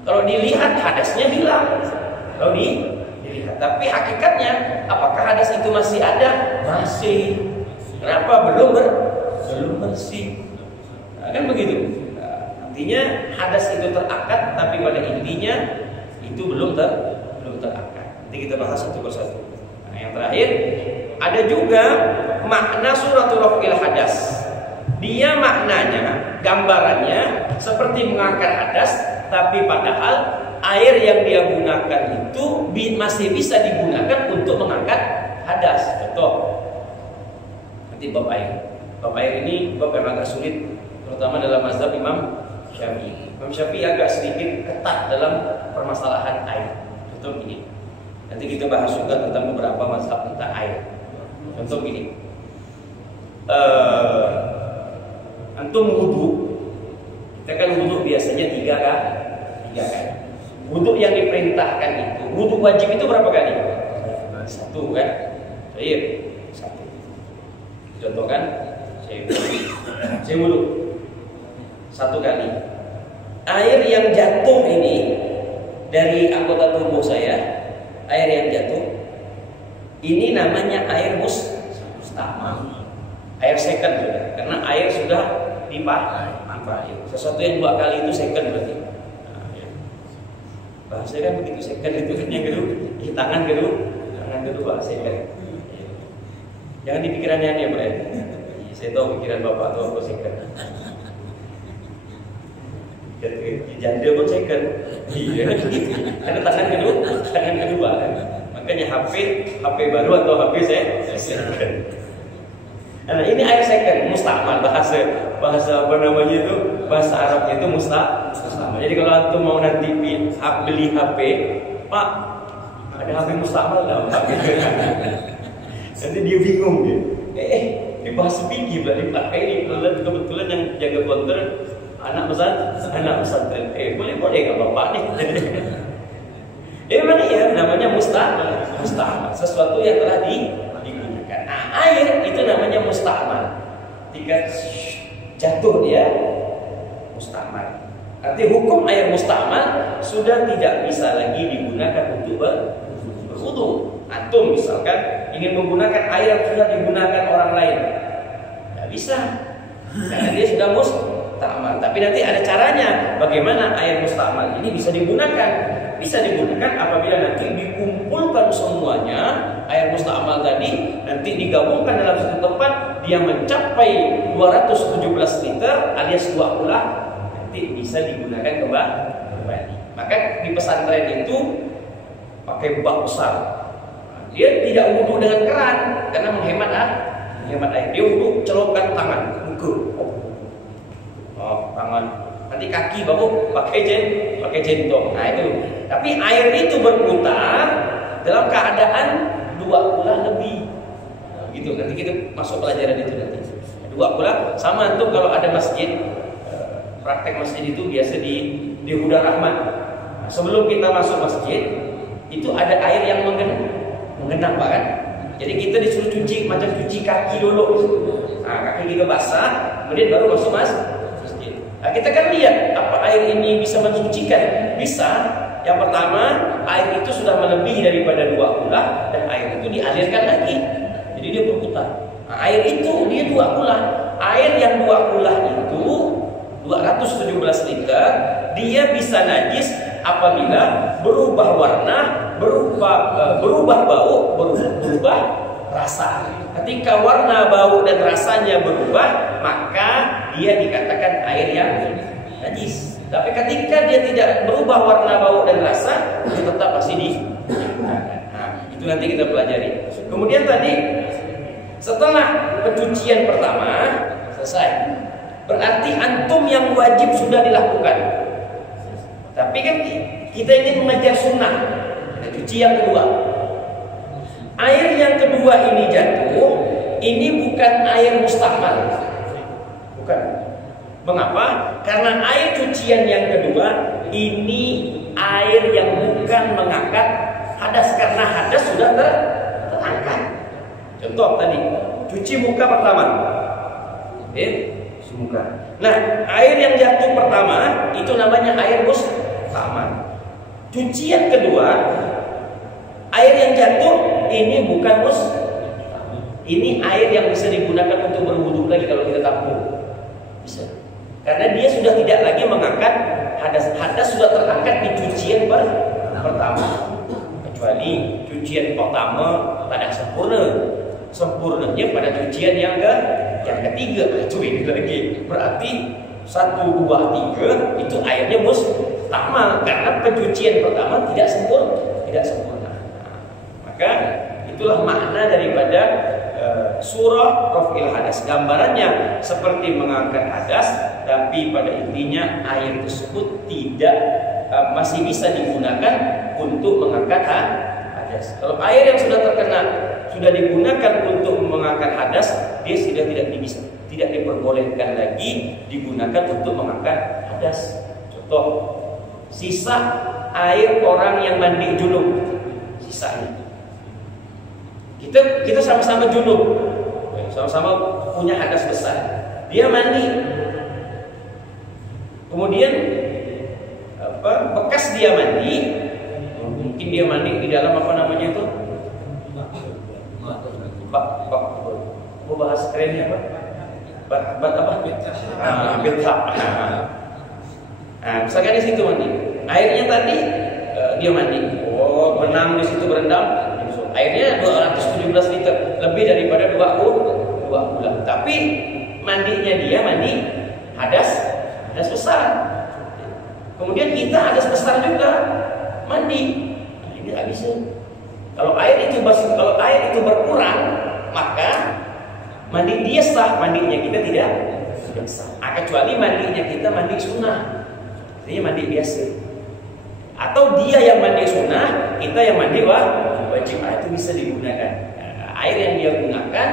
Kalau dilihat hadasnya hilang. Kalau dilihat, tapi hakikatnya apakah hadas itu masih ada? Masih. Kenapa? Belum bersih. Kan begitu. Artinya hadas itu terakad, tapi pada intinya itu belum terakad. Nanti kita bahas satu persatu. Nah, yang terakhir ada juga makna suratul raf'il hadas. Dia maknanya, gambarannya seperti mengangkat hadas, tapi padahal air yang dia gunakan itu masih bisa digunakan untuk mengangkat hadas. Contoh, nanti bab air. Bab air ini bab yang agak sulit, terutama dalam mazhab Imam Syafi'i. Imam Syafi'i agak sedikit ketat dalam permasalahan air. Contoh ini. Nanti kita bahas juga tentang beberapa mazhab tentang air. Contoh ini. Antum wudu. Kita kan wudu biasanya 3 kali. Wudu yang diperintahkan itu, wudu wajib itu berapa kali? 1 kan? Baik, 1. Contoh kan? Saya wudu 1 kali. Air yang jatuh ini dari anggota tubuh saya, air yang jatuh ini namanya air mustamal, air second sudah, karena air sudah dipakai. Sesuatu yang 2 kali itu second berarti. Bahasanya kan begitu, second itu kan yang kedua, tangan kedua second. Jangan dipikirannya ya, Bro. Saya tahu pikiran Bapak tuh apa second. Janda pun second. Iya. Karena tangan kedua kan. Makanya HP baru atau HP second. Nah, ini air second, mustamal, bahasa apa namanya itu, bahasa Arabnya itu mustamal. Jadi kalau antum mau nanti beli HP, Pak, ada HP mustamal enggak? Nanti dia bingung dia. Ini bahasa fikih berarti Pak. Ini kebetulan yang jaga konter anak pesantren. Boleh enggak Bapak nih? Memang ya namanya mustamal, sesuatu yang telah digunakan. Nah, air itu namanya mustamal. Ketika jatuh dia mustamal. Arti hukum air mustamal sudah tidak bisa lagi digunakan untuk berwudu. Antum misalkan ingin menggunakan air yang sudah digunakan orang lain, tidak bisa, karena dia sudah mustamal. Tapi nanti ada caranya bagaimana air mustamal ini bisa digunakan. Bisa digunakan apabila nanti dikumpulkan semuanya air mustamal tadi, nanti digabungkan dalam satu tempat, dia mencapai 217 liter alias 2 ulah, nanti bisa digunakan kembali. Maka di pesantren itu pakai bak besar. Dia tidak wudhu dengan keran karena menghemat air. Dia wudhu celupkan tangan, tangan. Nanti kaki baru pakai jentong. Nah itu. Tapi air itu berputar dalam keadaan 2 ulah lebih. Gitu. Nanti kita masuk pelajaran itu nanti. 2 ulah sama tuh kalau ada masjid, praktek masjid itu biasa di Huda Rahman. Nah, sebelum kita masuk masjid itu ada air yang menggenang Pak kan. Jadi kita disuruh cuci macam cuci kaki dulu. Nah, kaki kita basah, kemudian baru masuk masjid. Nah, kita kan lihat apa air ini bisa mensucikan? Bisa. Yang pertama, air itu sudah melebihi daripada 2 ulah dan air itu dialirkan lagi. Jadi dia berputar. Nah, air itu dia 2 ulah. Air yang 2 ulah itu 217 liter, dia bisa najis apabila berubah warna, berubah bau, berubah rasa. Ketika warna, bau dan rasanya berubah, maka dia dikatakan air yang najis. Tapi ketika dia tidak berubah warna, bau dan rasa, itu tetap masih digunakan. Nah, itu nanti kita pelajari. Kemudian tadi setelah pencucian pertama selesai, berarti antum yang wajib sudah dilakukan. Tapi kan kita ingin mengajar sunnah. Kita cuci yang kedua. Air yang kedua ini jatuh, ini bukan air mustamal. Bukan. Mengapa? Karena air cucian yang kedua ini air yang bukan mengangkat hadas, karena hadas sudah terangkat. Contoh tadi, cuci muka pertama. Muka. Nah, air yang jatuh pertama itu namanya air mustamal. Cucian kedua, air yang jatuh ini bukan ini air yang bisa digunakan untuk berwudu lagi kalau kita tampung. Bisa. Karena dia sudah tidak lagi mengangkat hadas. Hadas sudah terangkat di cucian pertama. Kecuali cucian pertama pada sempurna. Sempurnanya pada cucian yang ketiga. Itu ini lagi. Berarti 1, 2, 3 itu airnya mustakmal karena pencucian pertama tidak sempurna. Maka itulah makna daripada surah Raf'il Hadas. Gambarannya seperti mengangkat hadas, tapi pada intinya air tersebut tidak masih bisa digunakan untuk mengangkat hadas. Kalau air yang sudah terkena sudah digunakan untuk mengangkat hadas, dia sudah tidak diperbolehkan lagi digunakan untuk mengangkat hadas. Contoh, sisa air orang yang mandi junub, sisanya. Kita sama-sama junub, sama-sama punya hadas besar. Dia mandi, kemudian bekas dia mandi, mungkin dia mandi di dalam apa namanya itu, bahas kerennya apa? Bat apa? Bathtub. Misalkan di situ mandi, airnya tadi dia mandi, benang di situ berendam. Airnya 217 liter, lebih daripada 2 bulan. Tapi mandinya dia mandi hadas besar. Kemudian kita hadas besar juga mandi. Nah, ini nggak bisa. Kalau air itu berkurang, maka mandi dia sah, mandinya kita tidak sah. Kecuali mandinya kita mandi sunnah, artinya mandi biasa. Atau dia yang mandi sunnah, kita yang mandi wajib. Itu bisa digunakan. Air yang dia gunakan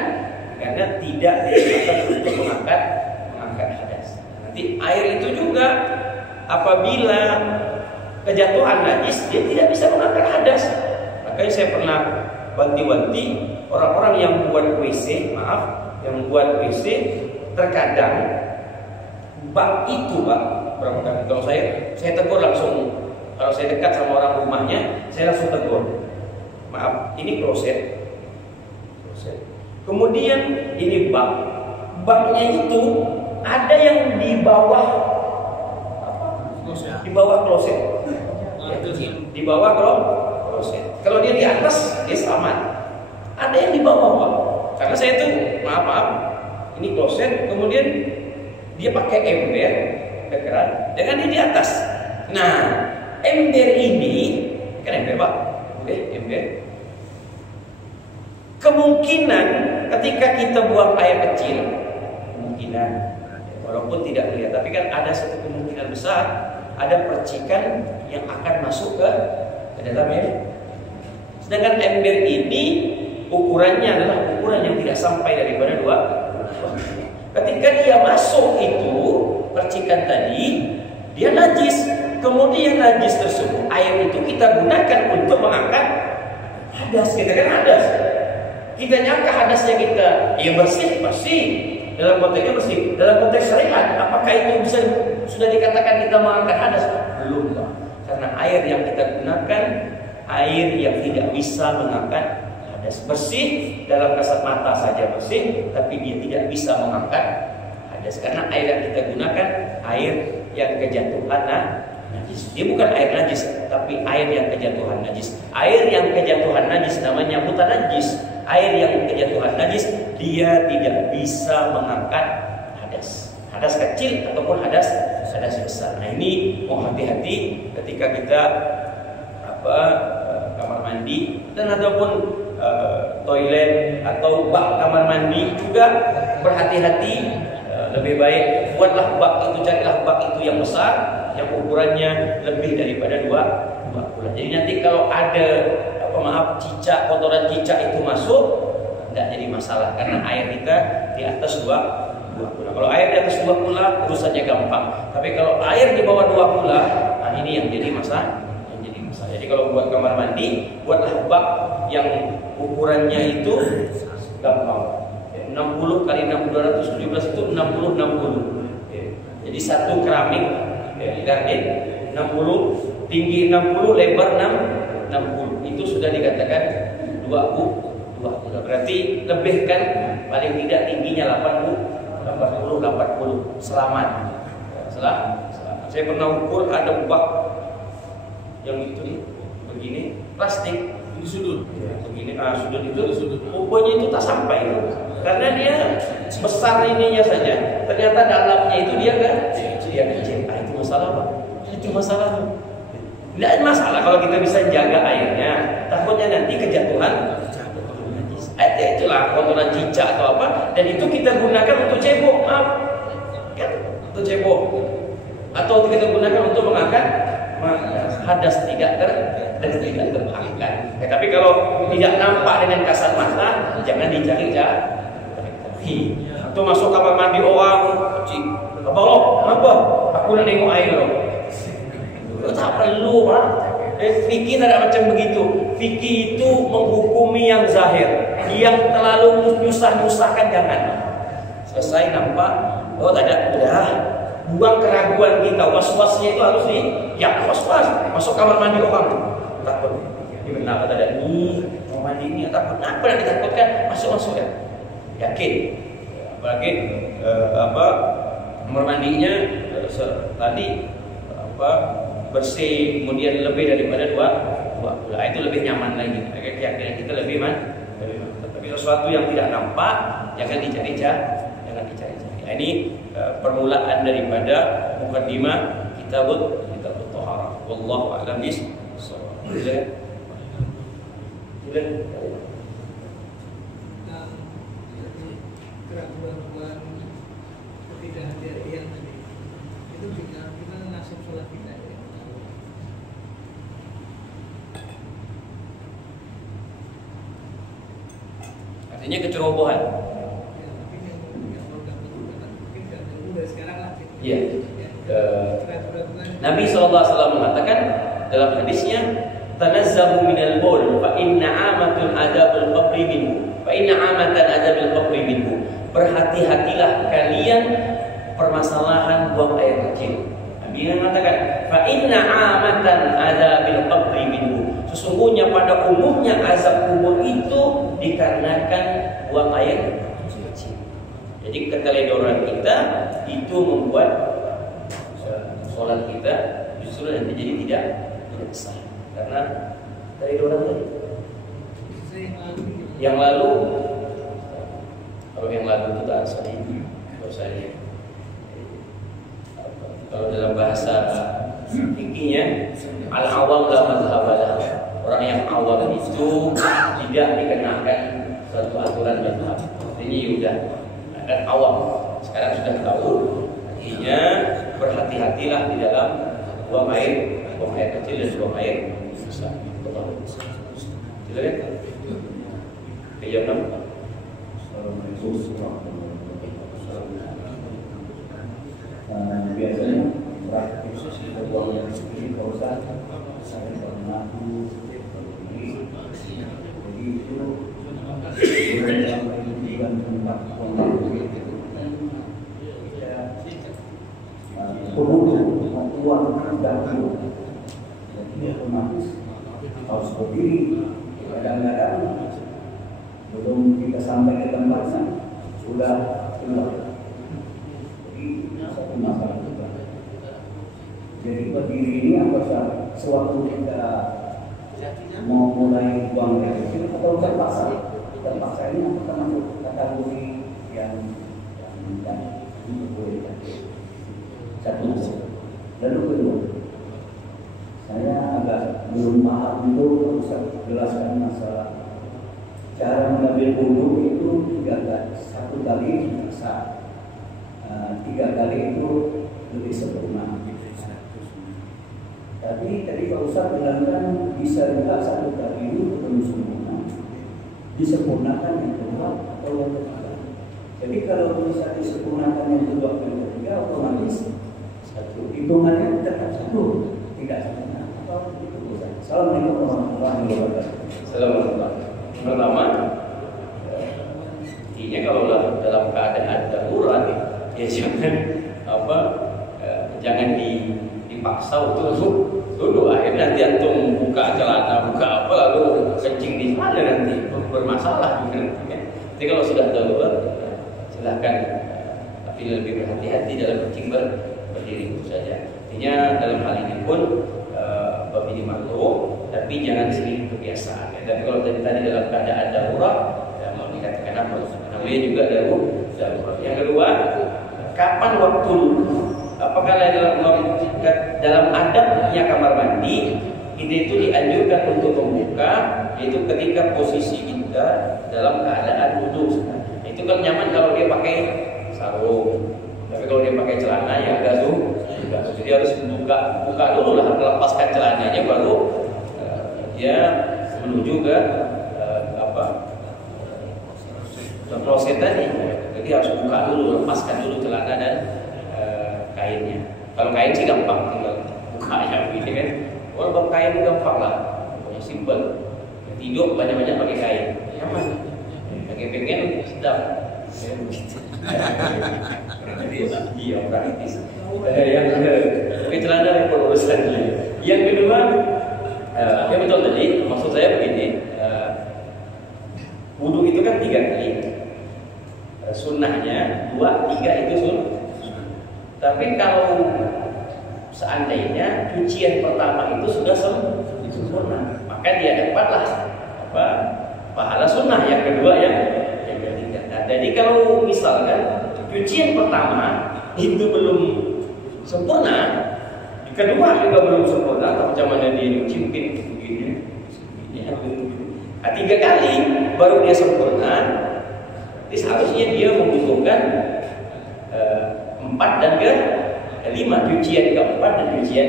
karena tidak digunakan untuk mengangkat hadas. Nanti air itu juga apabila kejatuhan najis, dia tidak bisa mengangkat hadas. Makanya saya pernah wanti-wanti orang-orang yang buat WC, terkadang bak itu, berapa kali kalau saya tegur langsung. Kalau saya dekat sama orang rumahnya, saya langsung tegur. Maaf, ini kloset. Kemudian ini baknya itu ada yang di bawah kloset. Di bawah kloset. Kalau dia di atas, dia selamat. Ada yang di bawah, Pak. Karena saya itu, maaf, ini kloset. Kemudian dia pakai ember ke keran, dengan dia di atas. Nah, ember ini kan ember, Pak. Ember. Kemungkinan ketika kita buang air kecil, walaupun tidak melihat, tapi kan ada satu kemungkinan besar, ada percikan yang akan masuk ke dalam ember. Sedangkan ember ini ukurannya adalah ukuran yang tidak sampai daripada 2. Ketika dia masuk itu percikan tadi, dia najis. Kemudian najis tersebut, air itu kita gunakan untuk mengangkat hadas. Kita kan hadas. Kita nyangka hadasnya kita bersih. Dalam konteksnya bersih. Dalam konteks syariat, apakah itu sudah dikatakan kita mengangkat hadas? Belum, Pak. Karena air yang kita gunakan air yang tidak bisa mengangkat hadas. Bersih dalam kasat mata saja bersih, tapi dia tidak bisa mengangkat hadas. Karena air yang kita gunakan air yang kejatuhan najis. Dia bukan air najis, tapi air yang kejatuhan najis. Air yang kejatuhan najis namanya mutanajis. Air yang kejatuhan najis, dia tidak bisa mengangkat hadas. Hadas kecil ataupun hadas besar. Nah, ini mau hati-hati ketika kita kamar mandi dan ataupun toilet atau bak kamar mandi juga berhati-hati. Lebih baik buatlah bak itu, carilah bak itu yang besar, yang ukurannya lebih daripada 2 bulan. Jadi nanti kalau ada cicak, kotoran cicak itu masuk, tidak jadi masalah karena air kita di atas 2 bulan. Kalau air di atas 2 bulan urusannya gampang. Tapi kalau air di bawah 2 bulan, nah ini yang jadi masalah. Jadi kalau buat kamar mandi, buatlah bak yang ukurannya itu gampang. 60 kali 217 itu 60. Jadi satu keramik, lihat 60, tinggi 60, lebar 60. Itu sudah dikatakan 2 bulan. Berarti lebih kan, paling tidak tingginya 80, selamat. Saya pernah ukur ada bak yang itu nih, begini, plastik di sudut, begini, sudut itu, rupanya itu tak sampai itu, karena dia besar ininya saja, ternyata dalamnya itu dia kecil. Itu masalah Pak, itu masalah tuh. Tidak ada masalah kalau kita bisa jaga airnya, takutnya nanti kejatuhan. Itulah kotoran cicak atau apa, dan itu kita gunakan untuk cebok, maaf, kan, untuk cebok, atau kita gunakan untuk mengangkat hadas tidak terangkat. Tapi kalau tidak nampak dengan kasat mata, jangan dicari Atau masuk kamar mandi orang, apa lo? Kenapa? Aku nak nengok air lo. Tak perlu Pak. Fikih tidak macam begitu. Fikih itu menghukumi yang zahir. Yang terlalu nyusah-nyusahkan jangan. Selesai nampak, oh tak ada, udah. Buang keraguan kita, was-wasnya itu harus was-was. Masuk kamar mandi orang, takut. Ini kenapa tak ada nih? Mau mandi ini takut. Kenapa nak ditakutkan? Masuk ya. Yakin. Apalagi kamar mandinya tadi bersih, kemudian lebih daripada dua bulan, itu lebih nyaman lagi. Keyakinan kita lebih tapi sesuatu yang tidak nampak jangan dicari. Nah, ini permulaan daripada mukaddimah kitab Thaharah. Wallahu a'lam bishawab. Keraguan ketidakhadiran tadi itu juga kita nasib sholat kita ya. Artinya kecerobohan. Iya. Nabi SAW mengatakan dalam hadisnya, tanazzabu minal baul fa inna amatul adabul qabri minhu. Fa inna amatan adabil qabri minhu. Berhati-hatilah kalian permasalahan buang air kecil. Nabi mengatakan, fa inna amatan adabil qabri minhu. Sesungguhnya pada umumnya azab kubur itu dikarenakan buang air kecil. Jadi keteledoran kita itu membuat sholat kita justru nanti jadi tidak sah karena teledoran tadi. Yang lalu, kalau yang lalu itu tak usah kalau dalam bahasa fikihnya al-awam la mazhabalah. Orang yang awam itu tidak dikenakan suatu aturan mazhab. Ini sudah kan awam. Sekarang sudah tahu. Artinya berhati-hatilah di dalam buang air kecil dan buang air besar. Silakan. Yang 6. Assalamualaikum warahmatullahi wabarakatuh. Biasanya praktis buang air kecil kalau saya pernah jadi itu bukan tempat uang dahulu, jadi otomatis harus berdiri. Kadang-kadang belum kita sampai ke tempatnya sudah keluar. Jadi satu masalah juga. Jadi berdiri ini apakah sewaktu kita mau mulai buang air kecil atau terpaksa? Terpaksa ini apakah masuk kategori yang diperbolehkan? Satu. Lalu kedua, saya agak belum paham itu, bisa jelaskan masalah cara mengambil wudhu itu 3 kali, 1 kali sah, 3 kali itu lebih sempurna. Tapi tadi Pak Ustaz bilang kan bisa juga 1 kali itu belum sempurna, disempurnakan yang kedua atau yang ketiga. Jadi kalau bisa disempurnakan yang kedua dan ketiga, otomatis hitungannya tetap 1, tidak sempurna. Assalamualaikum warahmatullahi wabarakatuh. Assalamualaikum. Pertama, intinya kalau dalam keadaan darurat ya jangan dipaksa untuk duduk. Akhirnya nanti antum buka celana, buka apa lalu kencing di sana nanti bermasalah nanti. Jadi kalau sudah darurat silahkan, tapi lebih berhati-hati dalam kencing berdiri itu saja. Artinya dalam hal ini pun bab ini makruh, tapi jangan sering kebiasaan. Ya. Tapi kalau tadi dalam keadaan darurat, ya, mau dikatakan apa? Namanya juga darurat. Yang kedua, kapan waktu? Apakah dalam adabnya kamar mandi kita itu dianjurkan untuk membuka, yaitu ketika posisi kita dalam keadaan wudhu. Itu kan nyaman kalau dia pakai sarung. Tapi kalau dia pakai celana ya agak sulit. Jadi harus buka dulu lah, melepaskan celananya baru dia menuju ke kloset tadi. Jadi harus buka dulu, lepaskan dulu celana dan kainnya. Kalau kain sih gampang, tinggal buka ya begini kan. Kalau bab kain gampang lah, pokoknya simpel. Tidur banyak-banyak pakai kain, nyaman. Pakai pengen sedap. Iya, praktis. Yang kedua, pakai celana repot urusannya. Yang kedua, ya betul tadi. Maksud saya begini, wudhu itu kan 3 kali. Sunnahnya 2, 3 itu sunnah. Tapi kalau seandainya cucian pertama itu sudah sempurna, maka dia dapatlah pahala sunnah. Yang kedua yang ketiga. Nah, jadi kalau misalkan cucian pertama itu belum sempurna, kedua juga belum sempurna, atau zamannya dia nyuci mungkin begini, ya, 3 kali baru dia sempurna. Jadi seharusnya dia membutuhkan 4 dan ke-5, cucian ke-4 dan cucian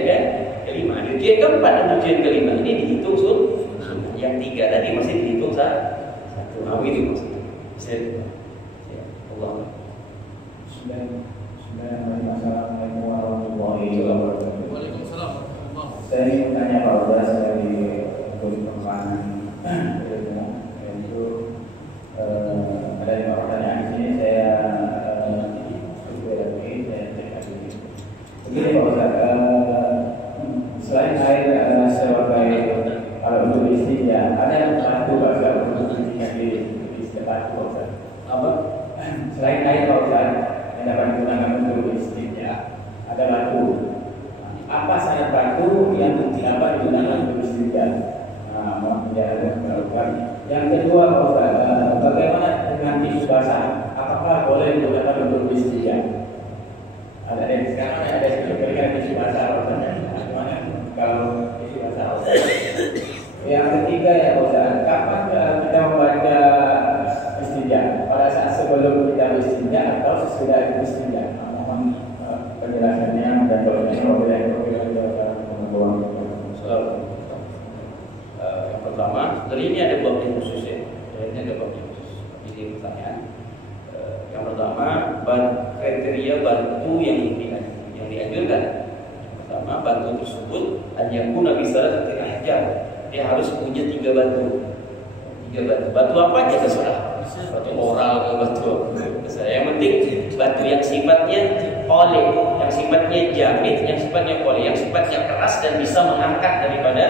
ke-5. Cucian ke-4 dan cucian ke-5 ini dihitung sunnah. Yang 3 tadi masih dihitung satu. Nah, itu maksudnya. Ya, Allah. Sudah Assalamualaikum warahmatullahi wabarakatuh. Waalaikumsalam. Saya ingin bertanya Pak Ustaz dari pertanyaan yaitu ada 5 pertanyaan di sini. Saya begini Pak Ustaz, selain air sebagai kalau untuk istinja, ada batu Pak Ustaz untuk istinja di tempat Pak Ustaz. Apa? Selain air Pak Ustaz yang dapat digunakan untuk istinja, ada batu. Apa syarat batu yang dapat digunakan untuk istinja? Mohon dijelaskan. Yang kedua Pak Ustaz, bagaimana dengan tisu basah? Apakah boleh digunakan untuk istinja? Ada yang sekarang ada yang berikan tisu basah gimana kalau tisu basah? Yang ketiga ya Pak Ustaz, kapan kita membaca istinja? Pada saat sebelum kita istinja atau sesudah istinja? Mohon penjelasannya dan doanya. Yang pertama, dari ini ada bab yang khusus ya. Ini ada bab yang khusus. Ini pertanyaan. Yang pertama, kriteria batu yang dianjurkan. Pertama, batu tersebut hanya guna bisa terhajar. Dia harus punya 3 batu. 3 batu. Batu apa aja terserah. Batu oral ke batu. Yang penting batu yang sifatnya oleh, yang sifatnya jamit, yang sifatnya oleh, yang sifatnya keras dan bisa mengangkat daripada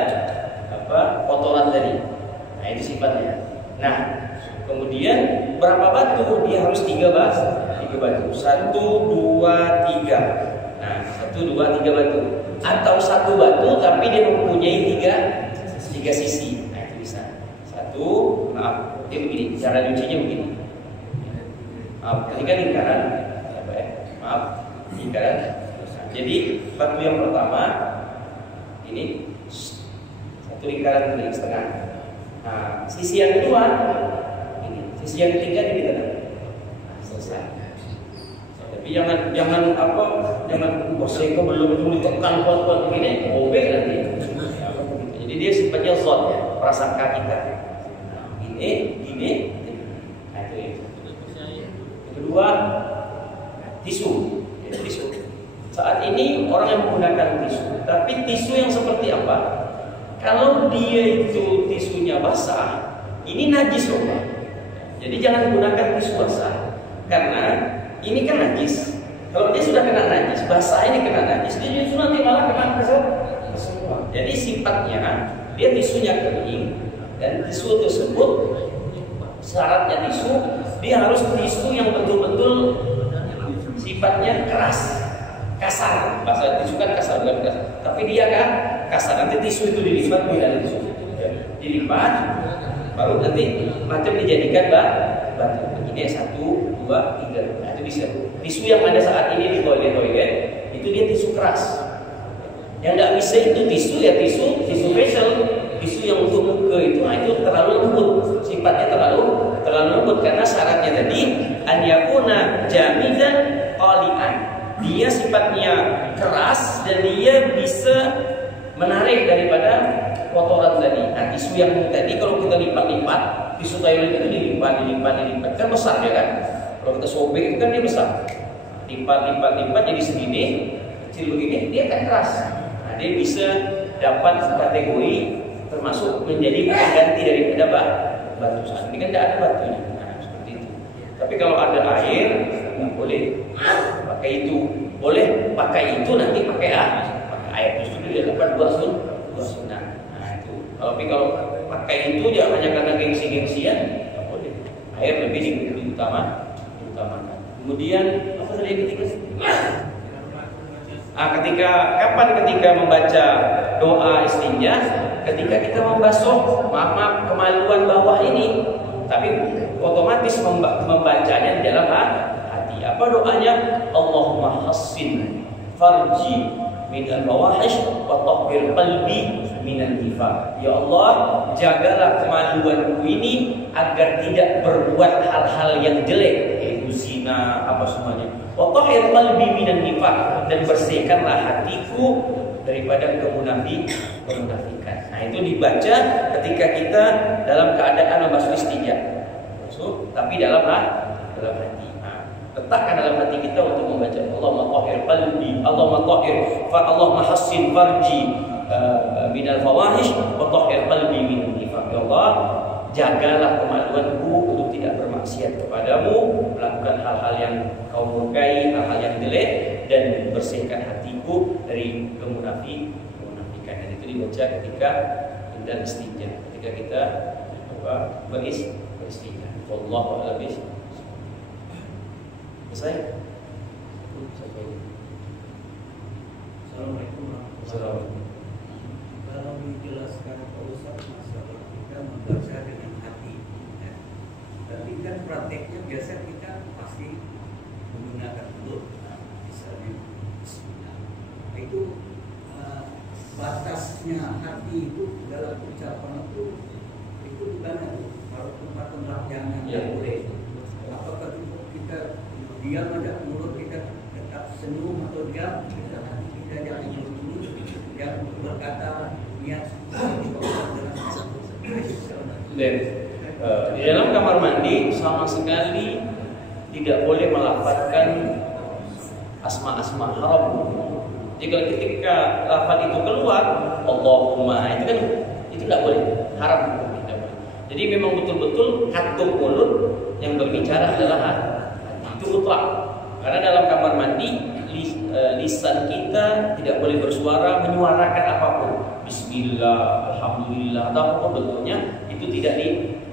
kotoran tadi. Nah, itu sifatnya. Nah, kemudian berapa batu? Dia harus 3 batu. 1, 2, 3. Nah, 1, 2, 3 batu. Atau 1 batu tapi dia mempunyai 3 sisi. Nah, itu bisa. 1, maaf, dia begini. Cara nyucinya begini. Maaf, ini kan lingkaran. Maaf, lingkaran. Jadi batu yang pertama ini 1 lingkaran ini setengah. Nah, sisi yang kedua ini, sisi yang ketiga ini di tengah. Nah, selesai. Tapi jangan sehingga belum itu ditekan kuat-kuat begini, obek nanti. Jadi dia sifatnya zon ya, prasangka kita. Ini. Nah, itu ya. Yang kedua, tisu. Ya, tisu. Saat ini orang yang menggunakan tisu, tapi tisu yang seperti apa? Kalau dia itu tisunya basah, ini najis loh Pak. Jadi jangan gunakan tisu basah, karena ini kan najis. Kalau dia sudah kena najis, basah ini kena najis, dia justru nanti malah kena kesemua. Jadi sifatnya dia tisunya kering, dan tisu tersebut syaratnya tisu dia harus tisu yang betul-betul sifatnya keras. kasar. Bahasa tisu kan kasar, bukan kasar. Tapi dia kan kasar. Nanti tisu itu dilipat, ada tisu. Dilipat, baru nanti macam dijadikan batu. Begini 1, 2, 3. Nah, itu bisa. Tisu yang ada saat ini di toilet itu dia tisu keras. Yang nggak bisa itu tisu tisu facial, tisu yang untuk muka itu, itu terlalu lembut. Sifatnya terlalu lembut karena syaratnya tadi an yakuna jamidan qali'an. Dia sifatnya keras dan dia bisa menarik daripada kotoran tadi. Nah, tisu yang tadi kalau kita lipat-lipat, tisu toilet itu dilipat kan besar ya kan. Kalau kita sobek itu kan dia besar. Lipat jadi segini, kecil begini, dia kan keras. Nah, dia bisa dapat kategori termasuk menjadi pengganti daripada batu. Ini kan tidak ada batunya. Nah, seperti itu. Tapi kalau ada air, nggak boleh pakai itu. Boleh pakai itu nanti pakai air. Justru dia dapat dua sunnah. Nah, itu. Tapi kalau pakai itu dia hanya karena gengsi-gengsian, nggak boleh. Air lebih diutamakan. Kemudian apa tadi yang ketiga? Ketika membaca doa istinja, ketika kita membasuh, maaf kemaluan bawah ini, tapi otomatis membacanya di dalam hati. Apa doanya? Allahumma hassin farji min al-fawahish wa tahhir qalbi minan nifaq. Ya Allah, jagalah kemaluanku ini agar tidak berbuat hal-hal yang jelek, yaitu zina, apa semuanya. Wa tahhir qalbi minan nifaq, dan bersihkanlah hatiku daripada kemunafikan. Nah, itu dibaca ketika kita dalam keadaan membasuh istinja. Tapi dalam hati. Letakkan dalam hati kita untuk membaca Allahumma tahhir qalbi, Allahumma hassin farji minal fawahish wa tahhir qalbi minan nifaq. Ya Allah, jagalah kemaluanku untuk tidak bermaksiat kepadamu, melakukan hal-hal yang kau murkai, hal-hal yang jelek, dan bersihkan hatiku dari kemunafikan. Dan itu dibaca ketika kita istinja, ketika kita beristinja. Wallahu a'lam bishawab. Selesai? Assalamualaikum warahmatullahi wabarakatuh. Kalau dijelaskan Pak Ustaz masalah kita membaca dengan hati, ya. Tapi kan prakteknya biasa kita pasti menggunakan mulut, misalnya bismillah. Itu batasnya hati itu dalam ucapan itu gimana tuh? Kalau tempat-tempat yang boleh, apakah kita diam aja, mulut kita tetap senyum atau diam, hati kita jangan dulu yang berkata niat di dalam kamar mandi sama sekali tidak boleh melafazkan asma-asma haram. Jika ketika lafaz itu keluar Allahumma, itu tidak boleh, haram. Jadi memang betul-betul katup mulut yang berbicara adalah hati. Itu mutlak. Karena dalam kamar mandi lisan kita tidak boleh bersuara, menyuarakan apapun. Bismillah, alhamdulillah, atau apapun bentuknya, itu tidak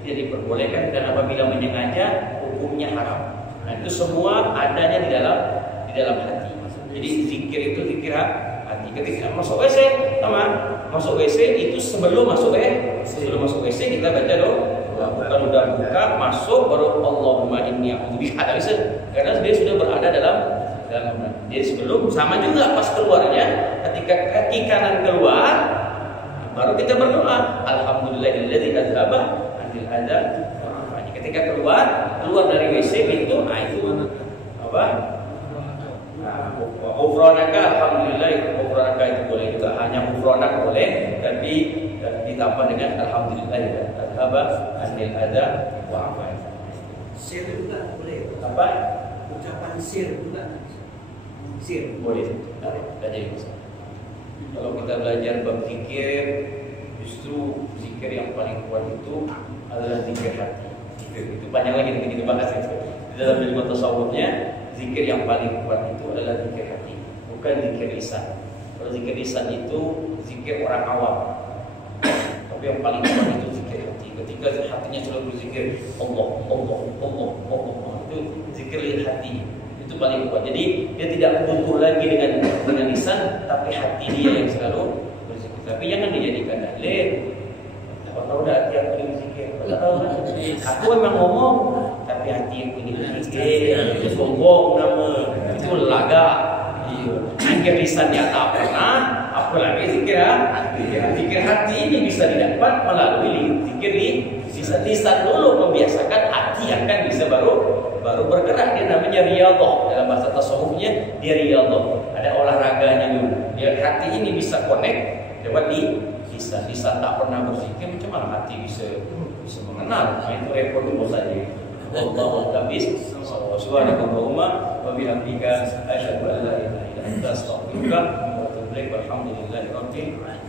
diperbolehkan, dan apabila menyengaja hukumnya haram. Nah, itu semua adanya di dalam hati. Jadi zikir itu zikir hati. Ketika masuk WC, masuk WC itu sebelum masuk WC kita baca doa. Kalau udah buka masuk baru Allahumma inni a'udzubika, karena dia sudah berada dalam jadi sebelum, sama juga pas keluarnya, ketika kaki kanan keluar baru kita berdoa alhamdulillahilladzi adzhaba 'anil adza wa 'afani. Ketika keluar dari WC itu apa? Ghufranaka, alhamdulillah, ghufranaka itu boleh juga, hanya ghufranak boleh, tapi ditambah dengan alhamdulillah adzhaba 'anil adza wa 'afani. Sir juga boleh. Apa? Ucapan sir juga. Sir boleh. Tidak jadi masalah. Kalau kita belajar bab zikir, justru zikir yang paling kuat itu adalah zikir hati. Itu panjang lagi nanti kita bahas itu. Di dalam ilmu tasawufnya, zikir yang paling kuat itu adalah zikir hati, bukan zikir lisan. Kalau zikir lisan itu zikir orang awam. Tapi yang paling kuat itu zikir hati. Ketika hatinya sudah berzikir Allah, itu zikir hati. Itu paling kuat. Jadi dia tidak butuh lagi dengan lisan, tapi hati dia yang selalu berzikir. Tapi jangan dijadikan dalil. Apa tahu dah hati aku yang berzikir? Apa tahu dah? Aku memang ngomong, tapi hati yang ini berzikir. Itu sombong nama. Itu laga. Zikir lisannya tak pernah, apalagi zikir zikir hati ini bisa didapat melalui zikir lisan dulu, membiasakan hati akan bisa baru bergerak. Dia namanya riyadhah, dalam bahasa tasawufnya dia riyadhah, ada olahraganya dulu. Biar hati ini bisa connect lewat lisan tak pernah berzikir, macam mana hati bisa mengenal? Nah, itu repot dulu saja. Wallahu a'lam. Subhanakallahumma wa bihamdika asyhadu an la ilaha illa anta astaghfiruka wa atubu ilaik. Walhamdulillahi rabbil alamin.